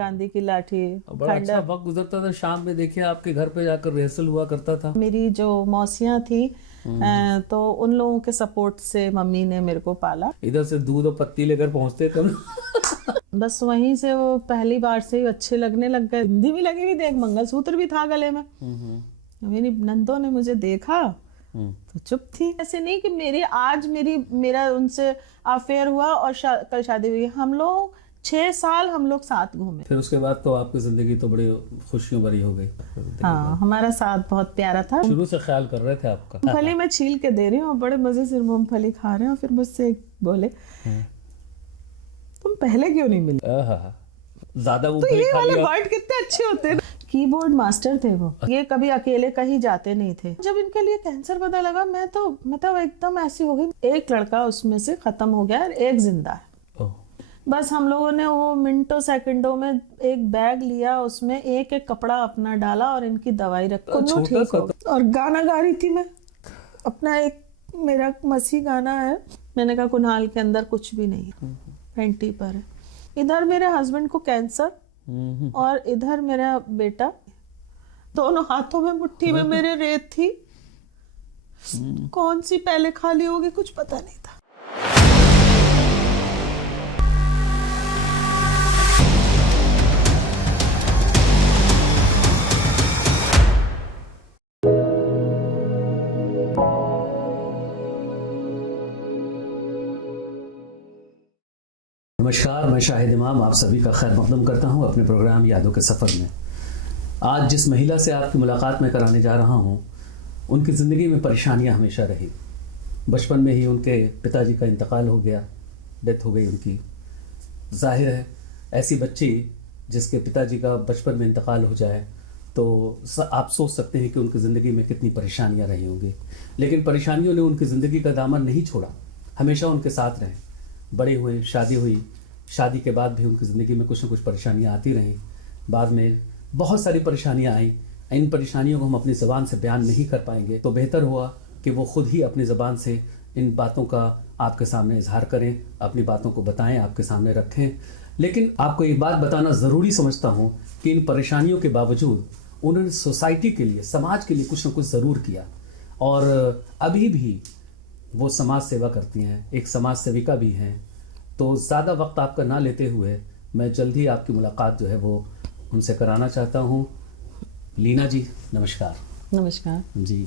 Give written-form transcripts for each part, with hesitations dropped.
गांधी की लाठी, बड़ा अच्छा वक्त गुजरता था। शाम में देखिए आपके घर पे जाकर रिहर्सल हुआ करता था। मेरी जो मौसियाँ थी तो उन लोगों के सपोर्ट से मम्मी ने मेरे को पाला। इधर से दूध और पत्ती लेकर पहुंचते थे। बस वहीं से वो पहली बार से ही अच्छे लगने लग गए। हिंदी भी लगी हुई, देख मंगलसूत्र भी था गले में। मेरी नंदों ने मुझे देखा तो चुप थी। ऐसे नहीं कि मेरा उनसे अफेयर हुआ और कल शादी हुई। हम लोग 6 साल हम लोग साथ घूमे। फिर उसके बाद तो आपकी जिंदगी तो बड़ी खुशियों भरी हो गई। हाँ, हमारा साथ बहुत प्यारा था। शुरू से ख्याल कर रहे थे आपका। मूंगफली मैं छील के दे रही हूँ, बड़े मजे से मूंगफली खा रहे हैं, और फिर मुझसे बोले तुम पहले क्यों नहीं मिली। ज्यादा तो ये वाले वर्ड कितने अच्छे होते हैं। कीबोर्ड मास्टर थे वो। ये कभी अकेले कहीं जाते नहीं थे। जब इनके लिए कैंसर पता लगा, मैं तो मतलब एकदम ऐसी हो गई। एक लड़का उसमें से खत्म हो गया और एक जिंदा है। बस हम लोगों ने वो मिनटों सेकंडों में एक बैग लिया, उसमें एक एक कपड़ा अपना डाला और इनकी दवाई रखी। ठीक हो। और गाना गा रही थी मैं अपना, एक मेरा मसीह गाना है। मैंने कहा कुणाल के अंदर कुछ भी नहीं है, 20 पर है। इधर मेरे हस्बैंड को कैंसर और इधर मेरा बेटा, दोनों हाथों में मुट्ठी में मेरे रेत थी। कौन सी पहले खाली होगी कुछ पता नहीं था। नमस्कार, मैं शाहिद इमाम आप सभी का खैर मकदम करता हूं अपने प्रोग्राम यादों के सफ़र में। आज जिस महिला से आपकी मुलाकात मैं कराने जा रहा हूं, उनकी ज़िंदगी में परेशानियां हमेशा रही। बचपन में ही उनके पिताजी का इंतकाल हो गया, डेथ हो गई उनकी। जाहिर है ऐसी बच्ची जिसके पिताजी का बचपन में इंतकाल हो जाए तो आप सोच सकते हैं कि उनकी ज़िंदगी में कितनी परेशानियाँ रही होंगी। लेकिन परेशानियों ने उनकी ज़िंदगी का दामन नहीं छोड़ा, हमेशा उनके साथ रहे। बड़े हुए, शादी हुई, शादी के बाद भी उनकी ज़िंदगी में कुछ न कुछ परेशानियाँ आती रहीं। बाद में बहुत सारी परेशानियाँ आईं। इन परेशानियों को हम अपनी ज़बान से बयान नहीं कर पाएंगे, तो बेहतर हुआ कि वो खुद ही अपनी ज़बान से इन बातों का आपके सामने इजहार करें, अपनी बातों को बताएं, आपके सामने रखें। लेकिन आपको एक बात बताना ज़रूरी समझता हूँ कि इन परेशानियों के बावजूद उन्होंने सोसाइटी के लिए, समाज के लिए कुछ न कुछ ज़रूर किया, और अभी भी वो समाज सेवा करती हैं, एक समाज सेविका भी हैं। तो ज़्यादा वक्त आपका ना लेते हुए मैं जल्द ही आपकी मुलाकात जो है वो उनसे कराना चाहता हूँ। लीना जी, नमस्कार। नमस्कार जी,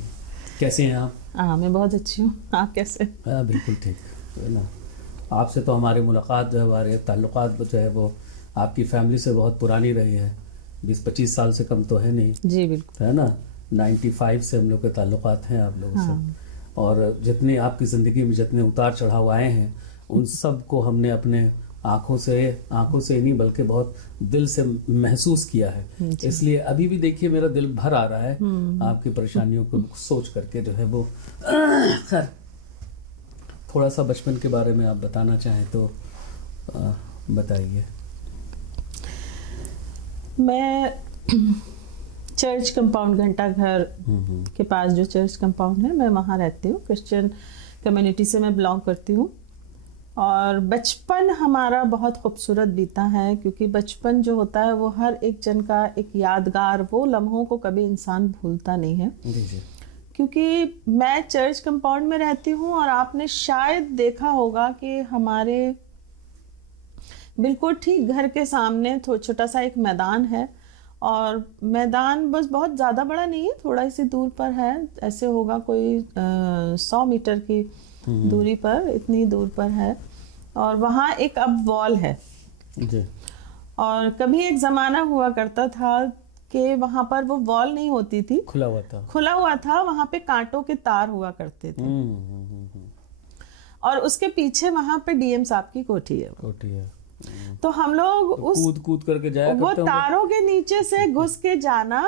कैसे हैं आप? हाँ, मैं बहुत अच्छी हूँ, आप कैसे? हाँ, बिल्कुल ठीक है ना। आपसे तो हमारी मुलाकात जो है, हमारे ताल्लुकात जो है वो आपकी फैमिली से बहुत पुरानी रही है। 20-25 साल से कम तो है नहीं। जी बिल्कुल, है ना। 95 से हम लोग के ताल्लुकात हैं आप लोगों से। और जितने आपकी ज़िंदगी में जितने उतार चढ़ाव आए हैं, उन सब को हमने अपने आंखों से नहीं बल्कि बहुत दिल से महसूस किया है। इसलिए अभी भी देखिए मेरा दिल भर आ रहा है आपकी परेशानियों को सोच करके जो है वो। खैर, थोड़ा सा बचपन के बारे में आप बताना चाहें तो बताइए। मैं चर्च कंपाउंड, घंटा घर के पास जो चर्च कंपाउंड है, मैं वहाँ रहती हूँ। क्रिश्चियन कम्युनिटी से मैं बिलोंग करती हूँ। और बचपन हमारा बहुत खूबसूरत बीता है, क्योंकि बचपन जो होता है वो हर एक जन का एक यादगार, वो लम्हों को कभी इंसान भूलता नहीं है। क्योंकि मैं चर्च कंपाउंड में रहती हूँ और आपने शायद देखा होगा कि हमारे बिल्कुल ठीक घर के सामने छोटा सा एक मैदान है, और मैदान बस बहुत ज़्यादा बड़ा नहीं है, थोड़ा सी दूर पर है। ऐसे होगा कोई 100 मीटर की दूरी पर, इतनी दूर पर है। और वहाँ एक अब वॉल है जी। और कभी एक ज़माना हुआ करता था कि वहाँ पर वो वॉल नहीं होती थी, खुला हुआ था। वहाँ पे कांटों के तार हुआ करते थे। और उसके पीछे वहाँ पे डीएम साहब की कोठी है। तो हम लोग कूद करके जाया वो करते होंगे। तारों के नीचे से घुस के जाना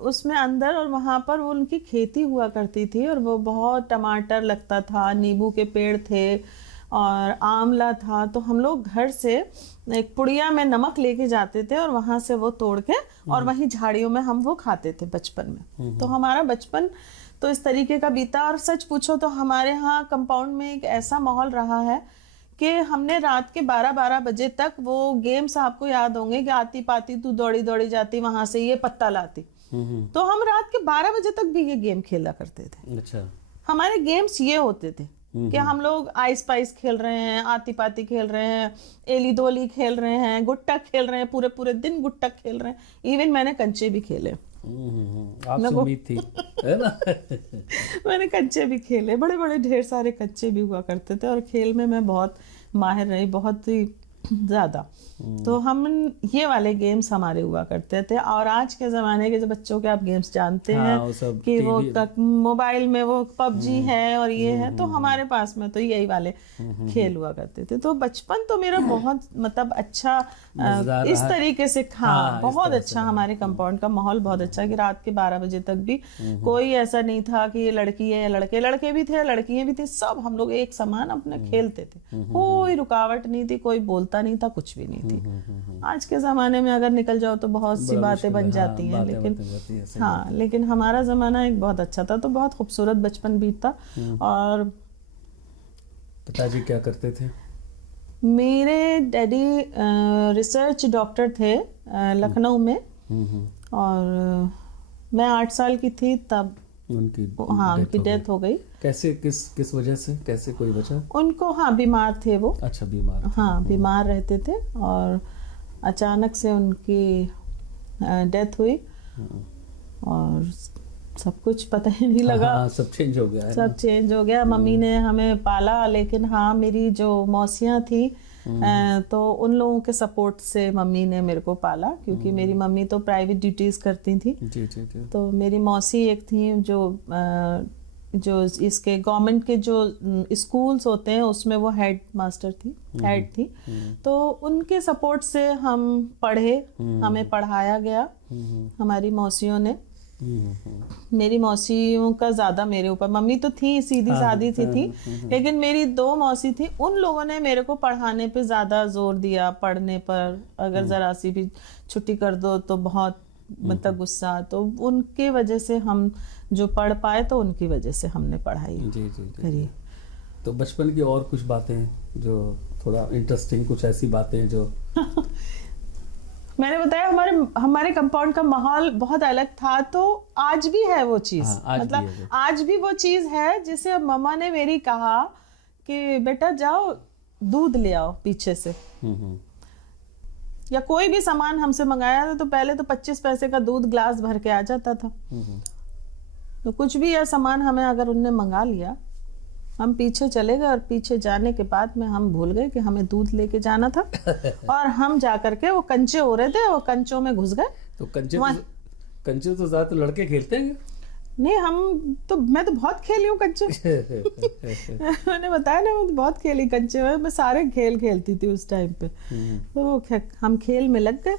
उसमें अंदर, और वहां पर वो उनकी खेती हुआ करती थी, और वो बहुत टमाटर लगता था, नींबू के पेड़ थे और आंवला था। तो हम लोग घर से एक पुड़िया में नमक लेके जाते थे और वहां से वो तोड़ के और वहीं झाड़ियों में हम वो खाते थे बचपन में। तो हमारा बचपन तो इस तरीके का बीता। और सच पूछो तो हमारे यहाँ कंपाउंड में एक ऐसा माहौल रहा है कि हमने रात के 12-12 बजे तक वो गेम्स, आपको याद होंगे कि आती पाती तू दौड़ी दौड़ी जाती वहां से ये पत्ता लाती, तो हम रात के 12 बजे तक भी ये गेम खेला करते थे। अच्छा। हमारे गेम्स ये होते थे कि हम लोग आइस पाइस खेल रहे हैं, आती पाती खेल रहे हैं, एली दोली खेल रहे हैं, गुट्टा खेल रहे हैं, पूरे पूरे दिन गुट्टा खेल रहे हैं। इवन मैंने कंचे भी खेले। आपसे उम्मीद थी, है ना? मैंने कंचे भी खेले, बड़े बड़े ढेर सारे कंचे भी हुआ करते थे, और खेल में मैं बहुत माहिर रही, बहुत ही ज्यादा। तो हम ये वाले गेम्स हमारे हुआ करते थे। और आज के ज़माने के जो बच्चों के आप गेम्स जानते हैं कि वो मोबाइल में वो पबजी है और ये है, तो हमारे पास में तो यही वाले खेल हुआ करते थे। तो बचपन तो मेरा बहुत मतलब अच्छा इस तरीके से, हाँ बहुत अच्छा, हमारे कंपाउंड का माहौल बहुत अच्छा कि रात के 12 बजे तक भी कोई ऐसा नहीं था कि ये लड़की है या लड़के, लड़के भी थे लड़कियां भी थी, सब हम लोग एक समान अपने खेलते थे, कोई रुकावट नहीं थी, कोई बोलता नहीं था, कुछ भी नहीं थी। आज के जमाने में अगर निकल जाओ तो बहुत सी बातें बन जाती हैं, लेकिन हाँ, लेकिन हमारा जमाना एक बहुत अच्छा था, तो बहुत खूबसूरत बचपन बीता। और पिताजी क्या करते थे? मेरे डैडी रिसर्च डॉक्टर थे लखनऊ में, और मैं 8 साल की थी तब उनकी डेथ हो गई। कैसे, किस वजह से, कैसे कोई बचा? उनको बीमार थे वो। अच्छा, बीमार? हाँ, बीमार रहते थे, और अचानक से उनकी डेथ हुई, और सब कुछ पता ही नहीं लगा। सब चेंज हो गया है, सब चेंज हो गया। मम्मी ने हमें पाला, लेकिन हाँ, मेरी जो मौसियाँ थी तो उन लोगों के सपोर्ट से मम्मी ने मेरे को पाला, क्योंकि मेरी मम्मी तो प्राइवेट ड्यूटीज करती थी। जी, जी, जी। तो मेरी मौसी एक थी जो इसके गवर्नमेंट के जो स्कूल्स होते हैं उसमें वो हेड मास्टर थी, हेड थी। तो उनके सपोर्ट से हम पढ़े, हमें पढ़ाया गया हमारी मौसियों ने। मेरी मौसियों का ज्यादा मेरे ऊपर, मम्मी तो थी सीधी सादी सी थी, लेकिन मेरी 2 मौसी थी, उन लोगों ने मेरे को पढ़ाने पे ज्यादा जोर दिया, पढ़ने पर। अगर जरा सी भी छुट्टी कर दो तो बहुत मतलब गुस्सा, तो उनके वजह से हम जो पढ़ पाए, तो उनकी वजह से हमने पढ़ाई करी। तो बचपन की और कुछ बातें जो थोड़ा इंटरेस्टिंग, कुछ ऐसी बातें जो मैंने बताया, हमारे कंपाउंड का माहौल बहुत अलग था, तो आज भी है वो चीज। मतलब आज भी वो चीज है, जिसे मम्मा ने मेरी कहा कि बेटा जाओ दूध ले आओ पीछे से, या कोई भी सामान हमसे मंगाया था तो पहले तो 25 पैसे का दूध ग्लास भर के आ जाता था। तो कुछ भी यह सामान हमें अगर उनने मंगा लिया, हम पीछे चले गए, और पीछे जाने के बाद में हम भूल गए कि हमें दूध लेके जाना था, और हम जाकर के वो कंचे हो रहे थे, वो कंचों में घुस गए। तो कंचे तो ज्यादा लड़के खेलते हैं? नहीं, मैं तो बहुत खेली हूँ कंचे। मैंने बताया ना, मैं तो बहुत खेली कंचे में, मैं सारे खेल खेलती थी उस टाइम पे। तो हम खेल में लग गए।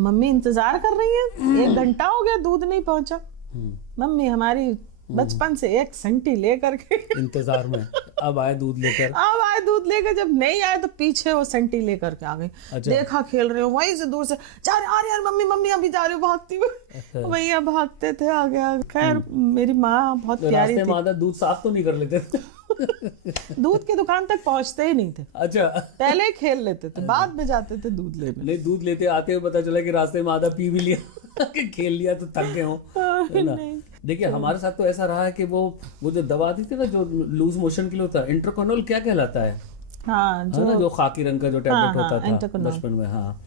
मम्मी इंतजार कर रही है, 1 घंटा हो गया दूध नहीं पहुंचा। मम्मी हमारी बचपन से 1 सेंटी लेकर के इंतजार में, अब आए दूध लेकर। जब नहीं आए तो पीछे वो सेंटी लेकर के आ गई। देखा खेल रहे हो, वहीं से दूर से जा रहे, अरे यार मम्मी अभी जा रही हो, भागती हुई भैया भागते थे आगे। खैर मेरी माँ बहुत प्यारी थी। रास्ते में दूध साफ तो नहीं कर लेते थे? दूध की दुकान तक पहुंचते ही नहीं थे। अच्छा, पहले खेल लेते थे, बाद में जाते थे दूध लेने। नहीं, दूध लेते आते हुए पता चला कि रास्ते में आधा पी भी लिया कि खेल लिया तो थक गए हो, है ना? देखिए, हमारे साथ तो ऐसा रहा है कि वो जो दवा आती थी ना, जो लूज मोशन के लिए होता है, इंटरकोनोल क्या कहलाता है? हाँ, जो खाकी रंग का जो टैबलेट होता था बचपन में। हाँ,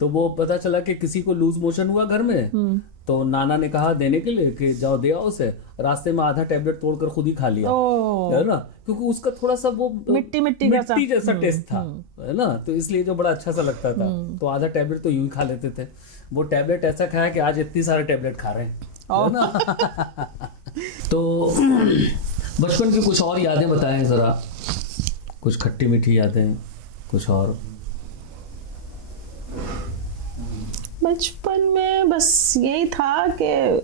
तो वो पता चला कि किसी को लूज मोशन हुआ घर में, तो नाना ने कहा देने के लिए कि जाओ दे आओ उसे। रास्ते में आधा टैबलेट तोड़कर खुद ही खा लिया, है ना, क्योंकि उसका थोड़ा सा वो मिट्टी जैसा टेस्ट था, है ना, तो इसलिए जो बड़ा अच्छा सा लगता था। तो आधा टैबलेट तो यूं ही खा लेते थे। वो टैबलेट ऐसा खाया कि आज इतनी सारे टैबलेट खा रहे हैं, है ना। तो बचपन की कुछ और यादें बताएं जरा, कुछ खट्टी मीठी यादें, कुछ और। बचपन में बस यही था कि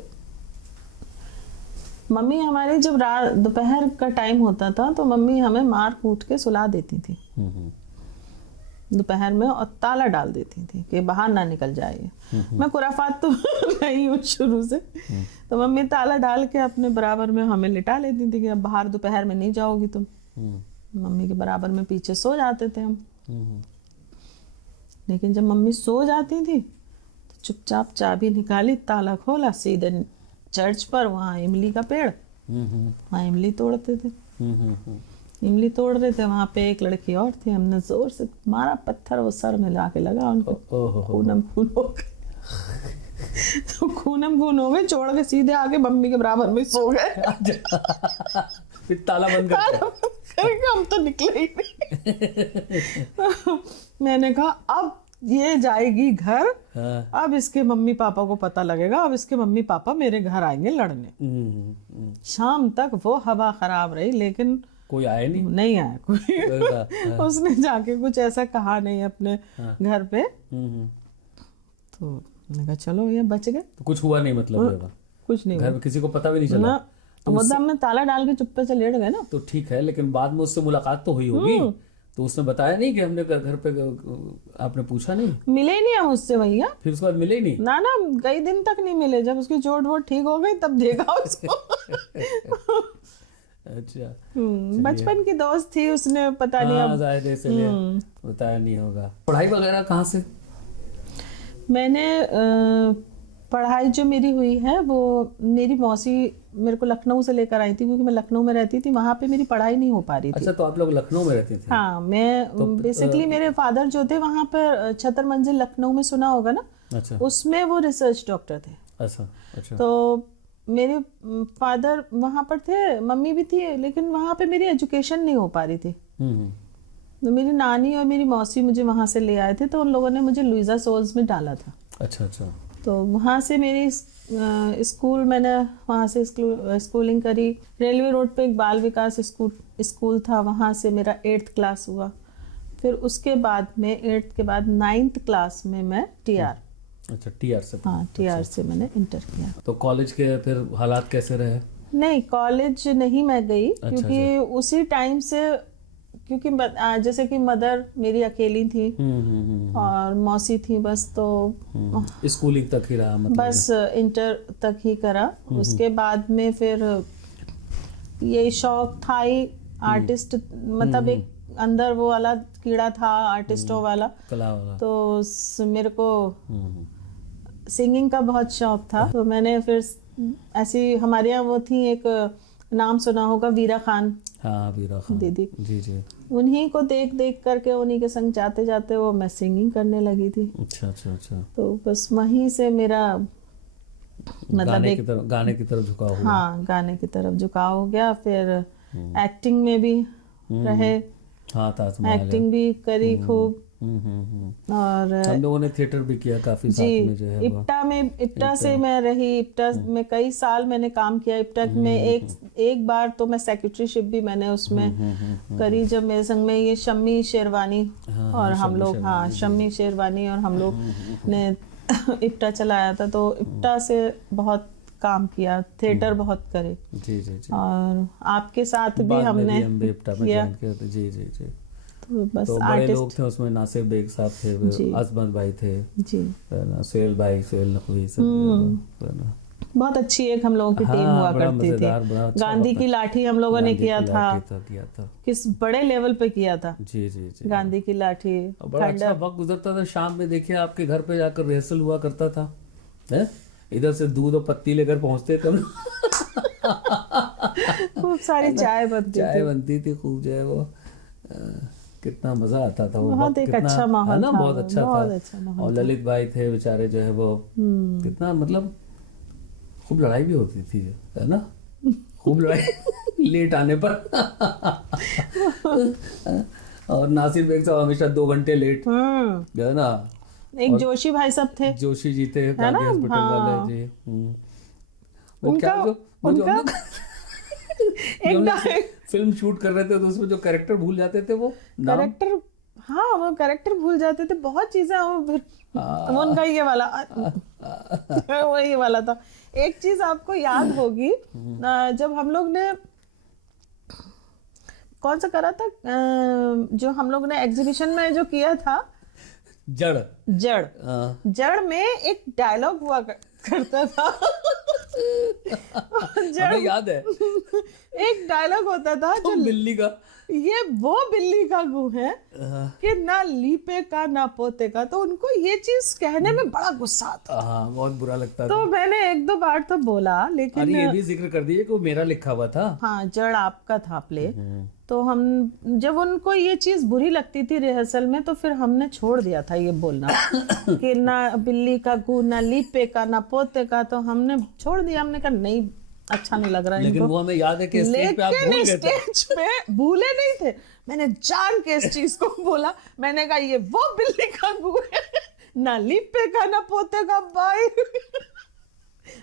मम्मी हमारी जब दोपहर का टाइम होता था तो मम्मी हमें मार कूट के सुला देती थी दोपहर में, और ताला डाल देती थी कि बाहर ना निकल जाए। मैं खुराफात तो नहीं हूँ शुरू से, तो मम्मी ताला डाल के अपने बराबर में हमें लिटा लेती थी कि अब बाहर दोपहर में नहीं जाओगी तुम। मम्मी के बराबर में पीछे सो जाते थे हम। हम्म, लेकिन जब मम्मी सो जाती थी तो चुपचाप चाबी निकाली, ताला खोला, सीधे चर्च पर, वहाँ इमली का पेड़, वहाँ इमली तोड़ते थे। इमली तोड़ रहे थे, वहाँ पे एक लड़की और थी, हमने जोर से मारा पत्थर, वो सर में लाके लगा उनको, खूनम खून हो गए। तो खूनम खून हो गए, छोड़ के सीधे आके मम्मी के बराबर में सो गए। फिर ताला बंद करके हम तो निकले ही नहीं। मैंने कहा अब ये जाएगी घर, हाँ। अब इसके मम्मी पापा को पता लगेगा, अब इसके मम्मी पापा मेरे घर आएंगे लड़ने। शाम तक वो हवा खराब रही, लेकिन कोई आया नहीं आया कोई। उसने जाके कुछ ऐसा कहा नहीं अपने घर पे। तो मैंने कहा चलो ये बच गए। तो कुछ हुआ नहीं मतलब? कुछ नहीं घर में किसी को पता भी नहीं चला? तो मतलब हमने ताला डाल के चुप्पे से लेट गए ना। तो ठीक है, लेकिन बाद में उससे मुलाकात तो हुई होगी, तो उसने बताया नहीं कि हमने घर पे, आपने पूछा नहीं? मिले ही नहीं हम उससे भैया। फिर उसके बाद मिले ही नहीं? ना कई दिन तक नहीं मिले। जब उसकी चोट वोट ठीक हो गई तब देखा उसको। अच्छा, बचपन की दोस्त थी, उसने पता नहीं अब जाहिर है इसलिए बताया नहीं होगा। पढ़ाई वगैरह कहाँ से? मैंने पढ़ाई जो मेरी हुई है वो मेरी मौसी मेरे को लखनऊ से लेकर आई थी, क्योंकि मैं लखनऊ में रहती थी, वहाँ पे मेरी पढ़ाई नहीं हो पा रही थी। अच्छा, तो आप लोग लखनऊ में रहती थी? हाँ, मैं बेसिकली मेरे फादर जो थे वहाँ पर छतर मंजिल लखनऊ में, सुना होगा ना? अच्छा। उसमें वो रिसर्च डॉक्टर थे। अच्छा। तो मेरे फादर वहाँ पर थे, मम्मी भी थी, लेकिन वहाँ पे मेरी एजुकेशन नहीं हो पा रही थी। तो मेरी नानी और मेरी मौसी मुझे वहाँ से ले आए थे, तो उन लोगों ने मुझे लुइजा सोल्स में डाला था। अच्छा। तो वहाँ से मेरी स्कूल, मैंने वहाँ से स्कूलिंग करी। रेलवे रोड पे एक बाल विकास स्कूल था, वहाँ से मेरा 8th क्लास हुआ। फिर उसके बाद में 8th के बाद 9th क्लास में मैं TR। अच्छा, TR से? हाँ, TR से मैंने इंटर किया। तो कॉलेज के फिर हालात कैसे रहे? नहीं, कॉलेज नहीं मैं गई, क्योंकि उसी टाइम से, क्योंकि जैसे कि मदर मेरी अकेली थी और मौसी थी बस, तो स्कूलिंग तक ही रहा मतलब? बस इंटर तक ही करा। उसके बाद में फिर ये शौक था ही आर्टिस्ट, मतलब एक अंदर वो वाला कीड़ा था आर्टिस्टों वाला, कला वाला। तो मेरे को सिंगिंग का बहुत शौक था। तो मैंने फिर ऐसी, हमारे यहाँ वो थी, एक नाम सुना होगा, वीरा खान। हाँ, वीरा खान दीदी। जी। उन्हीं को देख करके, उन्हीं के संग जाते जाते वो मैं सिंगिंग करने लगी थी। अच्छा। तो बस वहीं से मेरा मतलब गाने की तरफ झुकाव हुआ। हाँ, गाने की तरफ झुकाव हो गया। फिर एक्टिंग में भी रहे। हाँ, ताजमहल एक्टिंग भी करी खूब। और हम लोगों ने थिएटर भी किया काफी साथ में जो है। इप्टा से मैं रही। इप्टा में कई साल मैंने काम किया। इप्टा में एक बार तो मैं सेक्रेटरीशिप भी मैंने उसमें करी, जब मेरे संग में ये शम्मी शेरवानी और हम लोग, हाँ, शम्मी शेरवानी और हम लोग ने इप्टा चलाया था। तो इप्टा से बहुत काम किया, थिएटर बहुत करे। जी। और आपके साथ भी हमने किया। जी। तो बस तो बड़े लोग थे उसमें, नासिर बेग साहब थे, अजमत भाई थे जी, सुहेल भाई, सुहेल नकवी, बहुत अच्छी एक हम लोगों की टीम हुआ करती थी। गांधी की लाठी हम लोगों ने किया था, किस बड़े लेवल पे किया था। जी। गांधी की लाठी, बड़ा अच्छा वक्त गुजरता था। शाम में देखिए आपके घर पे जाकर रिहर्सल हुआ करता था, है? इधर से दूध और पत्ती लेकर पहुंचते थे। खूब सारी चाय बनती थी खूब, जो है वो कितना मजा आता था। वो बहुत एक अच्छा माहौल ना, बहुत अच्छा था। और ललित भाई थे बेचारे, जो है वो कितना, मतलब खूब लड़ाई भी होती थी, है ना? खूब लड़ाई लेट आने पर। और नासिर बेग साहब हमेशा 2 घंटे लेट, है ना? एक जोशी भाई सब थे, जोशी जी थे, गांधी हॉस्पिटल वाले जी। एक फिल्म शूट कर रहे थे तो उसमें जो कैरेक्टर भूल जाते थे, वो कैरेक्टर, हाँ, वो कैरेक्टर भूल जाते थे, बहुत चीजें। उनका ये वाला वो ये वाला था। एक चीज आपको याद होगी, जब हम लोग ने कौन सा करा था, जो हम लोग ने एग्जीबिशन में जो किया था, जड़ में एक डायलॉग हुआ करता था। हमें याद है एक डायलॉग होता था जो बिल्ली का। ये वो बिल्ली का गुण है कि ना लीपे का ना पोते का, तो उनको ये चीज कहने में बड़ा गुस्सा आता। हाँ, बहुत बुरा लगता था। तो मैंने एक दो बार तो बोला, लेकिन अरे ये भी जिक्र कर दीजिए कि वो मेरा लिखा हुआ था। हाँ, जड़ आपका था प्ले। तो हम जब उनको ये चीज बुरी लगती थी रिहर्सल में, तो फिर हमने छोड़ दिया था ये बोलना कि ना बिल्ली का गु, ना लीपे का, ना पोते का। तो हमने छोड़ दिया, हमने कहा नहीं, अच्छा नहीं लग रहा है लेकिन इनको। वो हमें याद है कि स्टेज पे आप भूल गए थे। स्टेज पे भूले नहीं थे, मैंने जान के इस चीज को बोला। मैंने कहा ये वो बिल्ली का गु है, ना लीपे का ना पोते का। भाई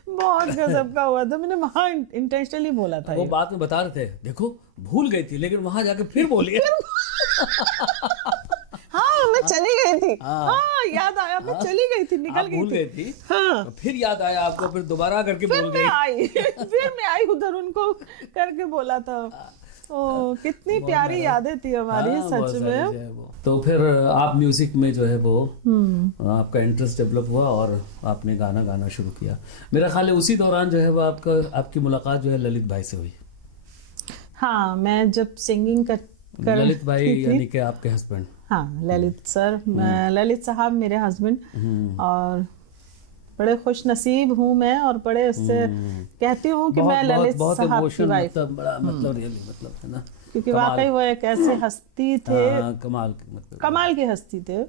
बहुत गजब का हुआ था, मैंने वहां इंटेंशनली बोला था वो ये। बात में बता रहे थे, देखो भूल गई थी लेकिन वहां जाके फिर बोली। हाँ, मैं चली गई थी। हाँ, याद आया, मैं चली गई थी, निकल आप भूल गई गई थी। हाँ, फिर याद आया आपको, फिर दोबारा करके फिर बोल मैं गई। आई फिर मैं आई उधर, उनको करके बोला था। ओ, कितनी प्यारी यादें थी हमारी। हाँ, बहुत सच सारी में। जो है वो। तो फिर आप म्यूजिक में जो है वो आपका इंटरेस्ट डेवलप हुआ और आपने गाना गाना शुरू किया। मेरा ख्याल है उसी दौरान जो है वो आपकी मुलाकात जो है ललित भाई से हुई। हाँ, मैं जब सिंगिंग कर ललित भाई थी। यानी कि आपके हस्बैंड। हाँ, ललित सर, ललित साहब मेरे हस्बैंड। और बड़े खुश नसीब हूँ मैं, और बड़े उससे कहती हूँ कि मैं ललित साहब की वाइफ, मतलब बड़ा मतलब रियली मतलब है ना, क्योंकि वाकई वो एक ऐसे हस्ती थे, कमाल मतलब कमाल की हस्ती थे।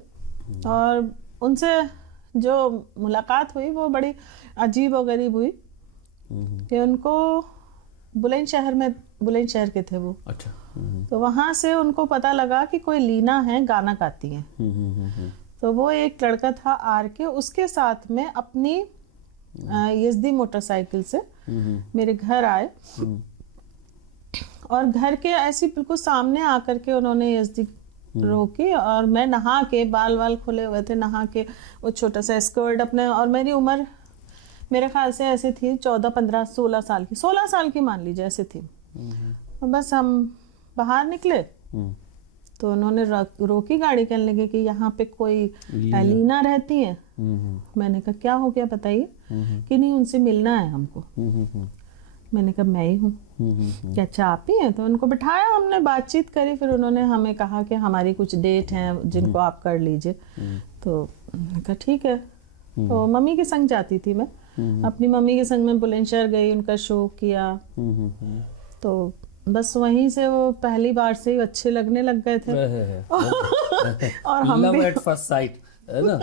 और उनसे जो मुलाकात हुई वो बड़ी अजीब और गरीब हुई कि उनको बुलंदशहर के थे वो। अच्छा। तो वहां से उनको पता लगा कि कोई लीना है, गाना गाती है। तो वो एक लड़का था आर के, उसके साथ में अपनी यजदी मोटरसाइकिल से मेरे घर आए, और घर के ऐसी बिल्कुल सामने आकर के उन्होंने यजदी रोकी। और मैं नहा के, बाल वाल खुले हुए थे, नहा के वो छोटा सा स्कर्ट अपने, और मेरी उम्र मेरे ख्याल से ऐसे थी 14, 15, 16 साल की, 16 साल की मान लीजिए ऐसे थी। और बस हम बाहर निकले तो उन्होंने रोकी गाड़ी, कहने लगे कि यहाँ पे कोई लीना रहती है। मैंने कहा क्या हो गया बताइए। कि नहीं, उनसे मिलना है हमको। मैंने कहा मैं ही हूँ। क्या अच्छा आप ही हैं? तो उनको बिठाया, हमने बातचीत करी, फिर उन्होंने हमें कहा कि हमारी कुछ डेट हैं जिनको आप कर लीजिए। तो मैंने कहा ठीक है। तो मम्मी के संग जाती थी मैं, अपनी मम्मी के संग में बुलंदशहर गई, उनका शो किया। तो बस वहीं से वो पहली बार से ही अच्छे लगने लग गए थे। और हम लव भी एट फर्स्ट साइट है ना।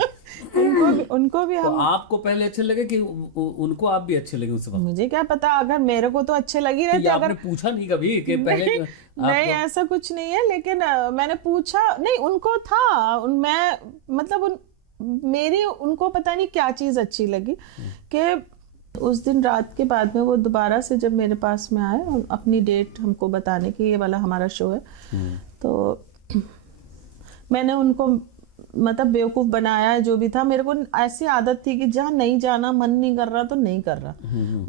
उनको भी तो हम, आपको पहले अच्छे लगे कि उनको आप भी अच्छे लगे उस वक्त? मुझे क्या पता, अगर मेरे को तो अच्छे लग ही रहे थे। आपने अगर पूछा नहीं कभी कि पहले नहीं, ऐसा कुछ नहीं है, लेकिन मैंने पूछा नहीं, उनको था मैं मतलब मेरी उनको पता नहीं क्या चीज अच्छी लगी कि उस दिन रात के बाद में वो दोबारा से जब मेरे पास में आए और अपनी डेट हमको बताने की, ये वाला हमारा शो है। तो मैंने उनको मतलब बेवकूफ बनाया, जो भी था। मेरे को ऐसी आदत थी कि जहाँ नहीं जाना, मन नहीं कर रहा तो नहीं कर रहा।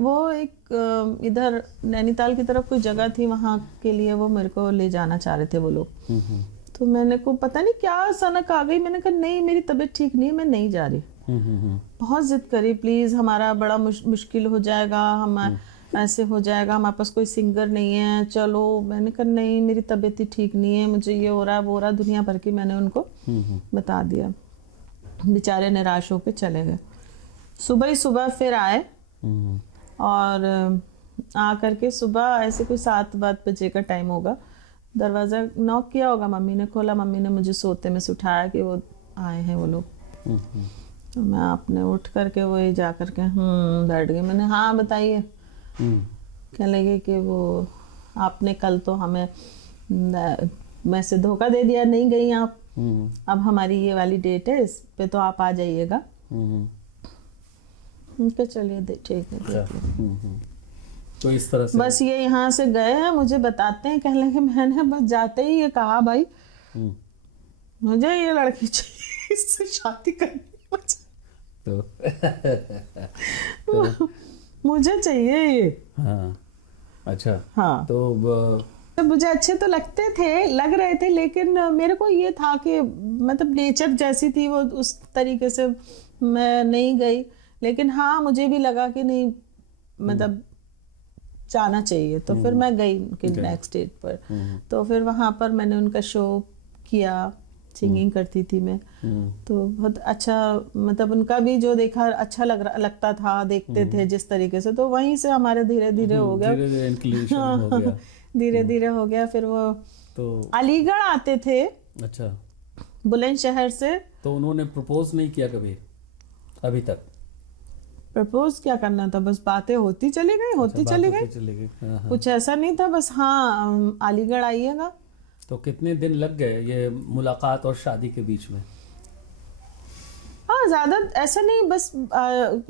वो एक इधर नैनीताल की तरफ कोई जगह थी, वहाँ के लिए वो मेरे को ले जाना चाह रहे थे वो लोग। तो मैंने को पता नहीं क्या सनक आ गई, मैंने कहा नहीं, मेरी तबीयत ठीक नहीं है, मैं नहीं जा रही। बहुत जिद करी, प्लीज हमारा बड़ा मुश्किल हो जाएगा, हम ऐसे हो जाएगा, हमारे पास कोई सिंगर नहीं है, चलो। मैंने कहा नहीं, मेरी तबीयत ही ठीक नहीं है, मुझे ये हो रहा है वो हो रहा है, दुनिया भर की मैंने उनको बता दिया। बेचारे निराश होकर चले गए। सुबह ही सुबह फिर आए, और आ करके सुबह ऐसे कोई 7 बजे का टाइम होगा, दरवाज़ा नॉक किया होगा, मम्मी ने खोला। मम्मी ने मुझे सोते में से उठाया कि वो आए हैं वो लोग। तो मैं आपने उठ करके वही जा करके बैठ गई। मैंने हाँ बताइए। कहने लगे कि वो आपने कल तो हमें मैं से धोखा दे दिया, नहीं गई आप। अब हमारी ये वाली डेट है, इस पे तो आप आ जाइएगा। उनके चलिए ठीक है, देख लो। तो इस तरह से बस ये यहाँ से गए हैं, मुझे बताते हैं, कहने लगे मैंने बस जाते ही ये कहा भाई मुझे ये लड़की चाहिए, इससे शादी करनी तो मुझे चाहिए ये। हाँ, अच्छा। हाँ, तो मुझे अच्छे तो लगते थे, लग रहे थे, लेकिन मेरे को ये था कि मतलब नेचर जैसी थी वो, उस तरीके से मैं नहीं गई। लेकिन हाँ, मुझे भी लगा कि नहीं, मतलब जाना चाहिए। तो फिर मैं गई उनके नेक्स्ट स्टेज पर। तो फिर वहाँ पर मैंने उनका शो किया, सिंगिंग करती थी मैं। तो बहुत अच्छा, मतलब उनका भी जो देखा अच्छा लगता था, देखते थे जिस तरीके से। तो वहीं से हमारे धीरे धीरे हो गया, धीरे-धीरे इंक्लिनेशन हो गया। धीरे धीरे हो गया। फिर वो तो अलीगढ़ आते थे अच्छा, बुलंदशहर से। तो उन्होंने प्रपोज नहीं किया कभी अभी तक? प्रपोज क्या करना था, बस बातें होती चली गई, होती अच्छा, चली बात गई। होती चली गई। हाँ। कुछ ऐसा नहीं था, बस हाँ अलीगढ़ आइएगा। तो कितने दिन लग गए ये मुलाकात और शादी के बीच में? हाँ ज्यादा ऐसा नहीं, बस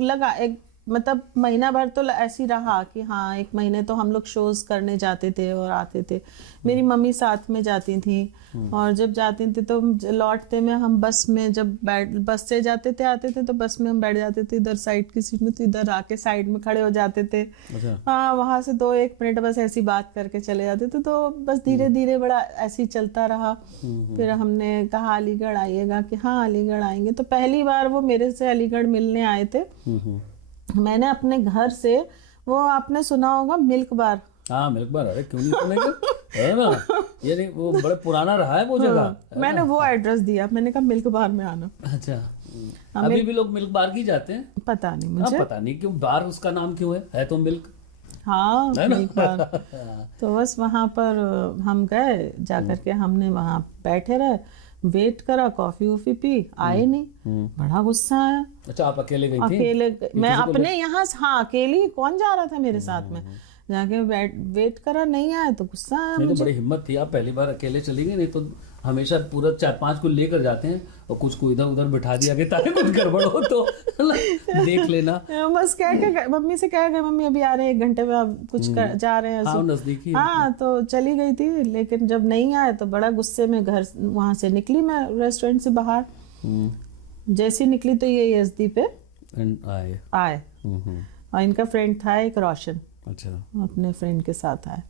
लगा एक मतलब महीना भर तो ऐसी रहा कि हाँ 1 महीने तो हम लोग शोज करने जाते थे और आते थे। मेरी मम्मी साथ में जाती थी, और जब जाती थी तो लौटते में हम बस में, जब बस से जाते थे आते थे तो बस में हम बैठ जाते थे इधर साइड की सीट में, तो इधर आके साइड में खड़े हो जाते थे। अच्छा। हाँ वहां से 2-1 मिनट बस ऐसी बात करके चले जाते थे। तो बस धीरे धीरे बड़ा ऐसी चलता रहा। फिर हमने कहा अलीगढ़ आइएगा, कि हाँ अलीगढ़ आएंगे। तो पहली बार वो मेरे से अलीगढ़ मिलने आए थे। मैंने अपने घर से, वो आपने सुना होगा मिल्क बार। हाँ मिल्क बार, अरे क्यों नहीं सुनेंगे, है ना, ये नहीं वो बड़ा पुराना रहा है वो जगह। मैंने वो एड्रेस दिया, मैंने कहा मिल्क बार में आना। अच्छा, अभी भी लोग मिल्क बार की जाते हैं? पता नहीं हाँ, मुझे, पता नहीं क्यों बार उसका नाम क्यों है तो मिल्क। हाँ है ना? Milk bar. तो बस वहां पर हम गए, जाकर के हमने वहां बैठे रहे, वेट करा, कॉफी वॉफी पी, आए नहीं। बड़ा गुस्सा आया। अच्छा, आप अकेले गई थी? अकेले मैं अपने यहाँ, हाँ अकेली, कौन जा रहा था मेरे साथ में। जाके वेट करा, नहीं आया तो गुस्सा आया नहीं तो मुझे। बड़ी हिम्मत थी, आप पहली बार अकेले चली गई, नहीं तो हमेशा पूरा 4-5 को लेकर जाते हैं और कुछ को इधर उधर बिठा दिया गया ताकि कुछ गड़बड़ हो तो देख लेना। बस कह के मम्मी से कह गए, मम्मी अभी आ रहे हैं 1 घंटे में, अब कुछ जा रहे हैं। हाँ नजदीकी। हाँ तो चली गई थी, लेकिन जब नहीं आए तो बड़ा गुस्से में घर वहां से निकली मैं, रेस्टोरेंट से बाहर। जैसी निकली तो ये यजदी पे आए। और इनका फ्रेंड था एक रोशन। अच्छा। अपने फ्रेंड के साथ आए।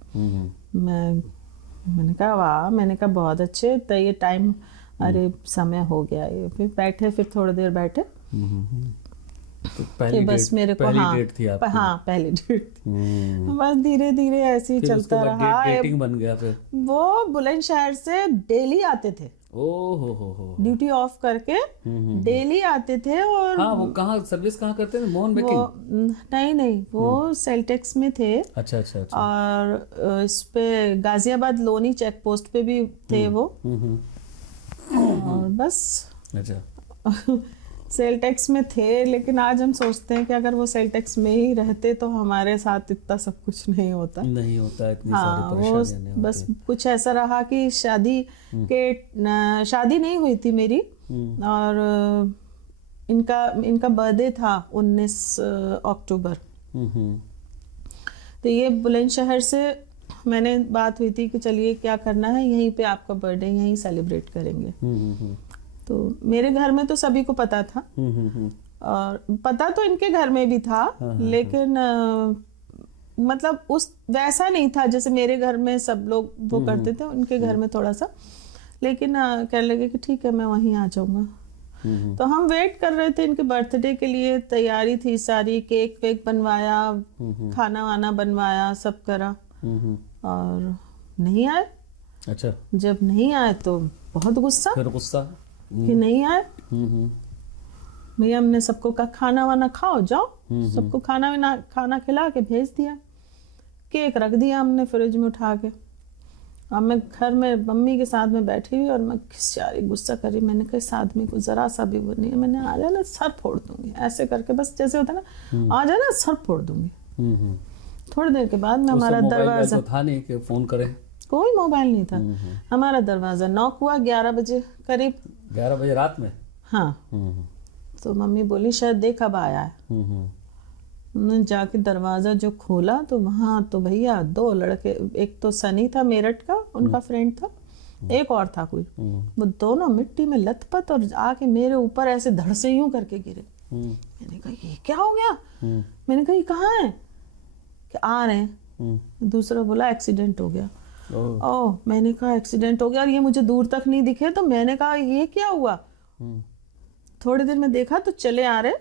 मैंने कहा वाह, मैंने कहा बहुत अच्छे, तो ये टाइम, अरे समय हो गया ये। फिर बैठे, फिर थोड़ी देर बैठे। तो पहली बस डेट, मेरे को पहली हाँ डेट थी आपकी? हाँ पहली डेट थी। बस धीरे धीरे ऐसे ही चलता रहा। डेटिंग बन गया फिर? वो बुलंदशहर से डेली आते थे, हो ड्यूटी ऑफ करके डेली आते थे। और हाँ, वो कहाँ सर्विस कहाँ करते थे? मोहन बेकिंग? नहीं वो सेल्टेक्स में थे। अच्छा। और इस पे गाजियाबाद लोनी चेक पोस्ट पे भी थे वो। और बस अच्छा। सेल्टेक्स में थे, लेकिन आज हम सोचते हैं कि अगर वो सेल्टेक्स में ही रहते तो हमारे साथ इतना सब कुछ नहीं होता। नहीं होता, इतनी हाँ सारी वो परेशानियां नहीं बस होती। कुछ ऐसा रहा कि शादी नहीं हुई थी मेरी। और इनका बर्थडे था 19 अक्टूबर। तो ये बुलंदशहर से मैंने बात हुई थी कि चलिए क्या करना है, यहीं पे आपका बर्थडे यहीं सेलिब्रेट करेंगे। तो मेरे घर में तो सभी को पता था, और पता तो इनके घर में भी था। लेकिन मतलब उस वैसा नहीं था जैसे मेरे घर में सब लोग वो करते थे, उनके घर में थोड़ा सा। लेकिन कहने लगे कि ठीक है मैं वहीं आ जाऊंगा। तो हम वेट कर रहे थे इनके बर्थडे के लिए, तैयारी थी सारी, केक वेक बनवाया, खाना वाना बनवाया, सब करा, और नहीं आए। अच्छा। जब नहीं आए तो बहुत गुस्सा, फिर गुस्सा कि नहीं आए। भैया हमने सबको कहा खाना वाना खाओ, जाओ। सबको खाना खिला के भेज दिया। केक रख दिया हमने फ्रिज में उठा के। अब मैं घर में मम्मी के साथ में बैठी हुई, और मैं खिसियारी गुस्सा करी। मैंने कहा इस आदमी को जरा सा भी वो नहीं है, मैंने आ जाना सर फोड़ दूंगी, ऐसे करके बस जैसे होता ना, आ जाना सर फोड़ दूंगी। थोड़ी देर के बाद में हमारा दरवाजा, तो था नहीं कि फोन करें, कोई मोबाइल नहीं था। हमारा दरवाजा नॉक हुआ 11 बजे करीब। 11 बजे रात में? हाँ। तो मम्मी बोली शायद देख अब आया है। उन्होंने जाके दरवाजा जो खोला तो वहां तो भैया 2 लड़के, एक तो सनी था मेरठ का, उनका फ्रेंड था, एक और था कोई, वो दोनों मिट्टी में लथपथ और आके मेरे ऊपर ऐसे धड़ से यूं करके गिरे। मैंने कहा ये क्या हो गया? मैंने कहा ये कहाँ है? कि आ रहे हैं। दूसरा बोला एक्सीडेंट हो गया। ओह, मैंने कहा एक्सीडेंट हो गया, और ये मुझे दूर तक नहीं दिखे। तो मैंने कहा ये क्या हुआ? थोड़ी देर में देखा तो चले आ रहे,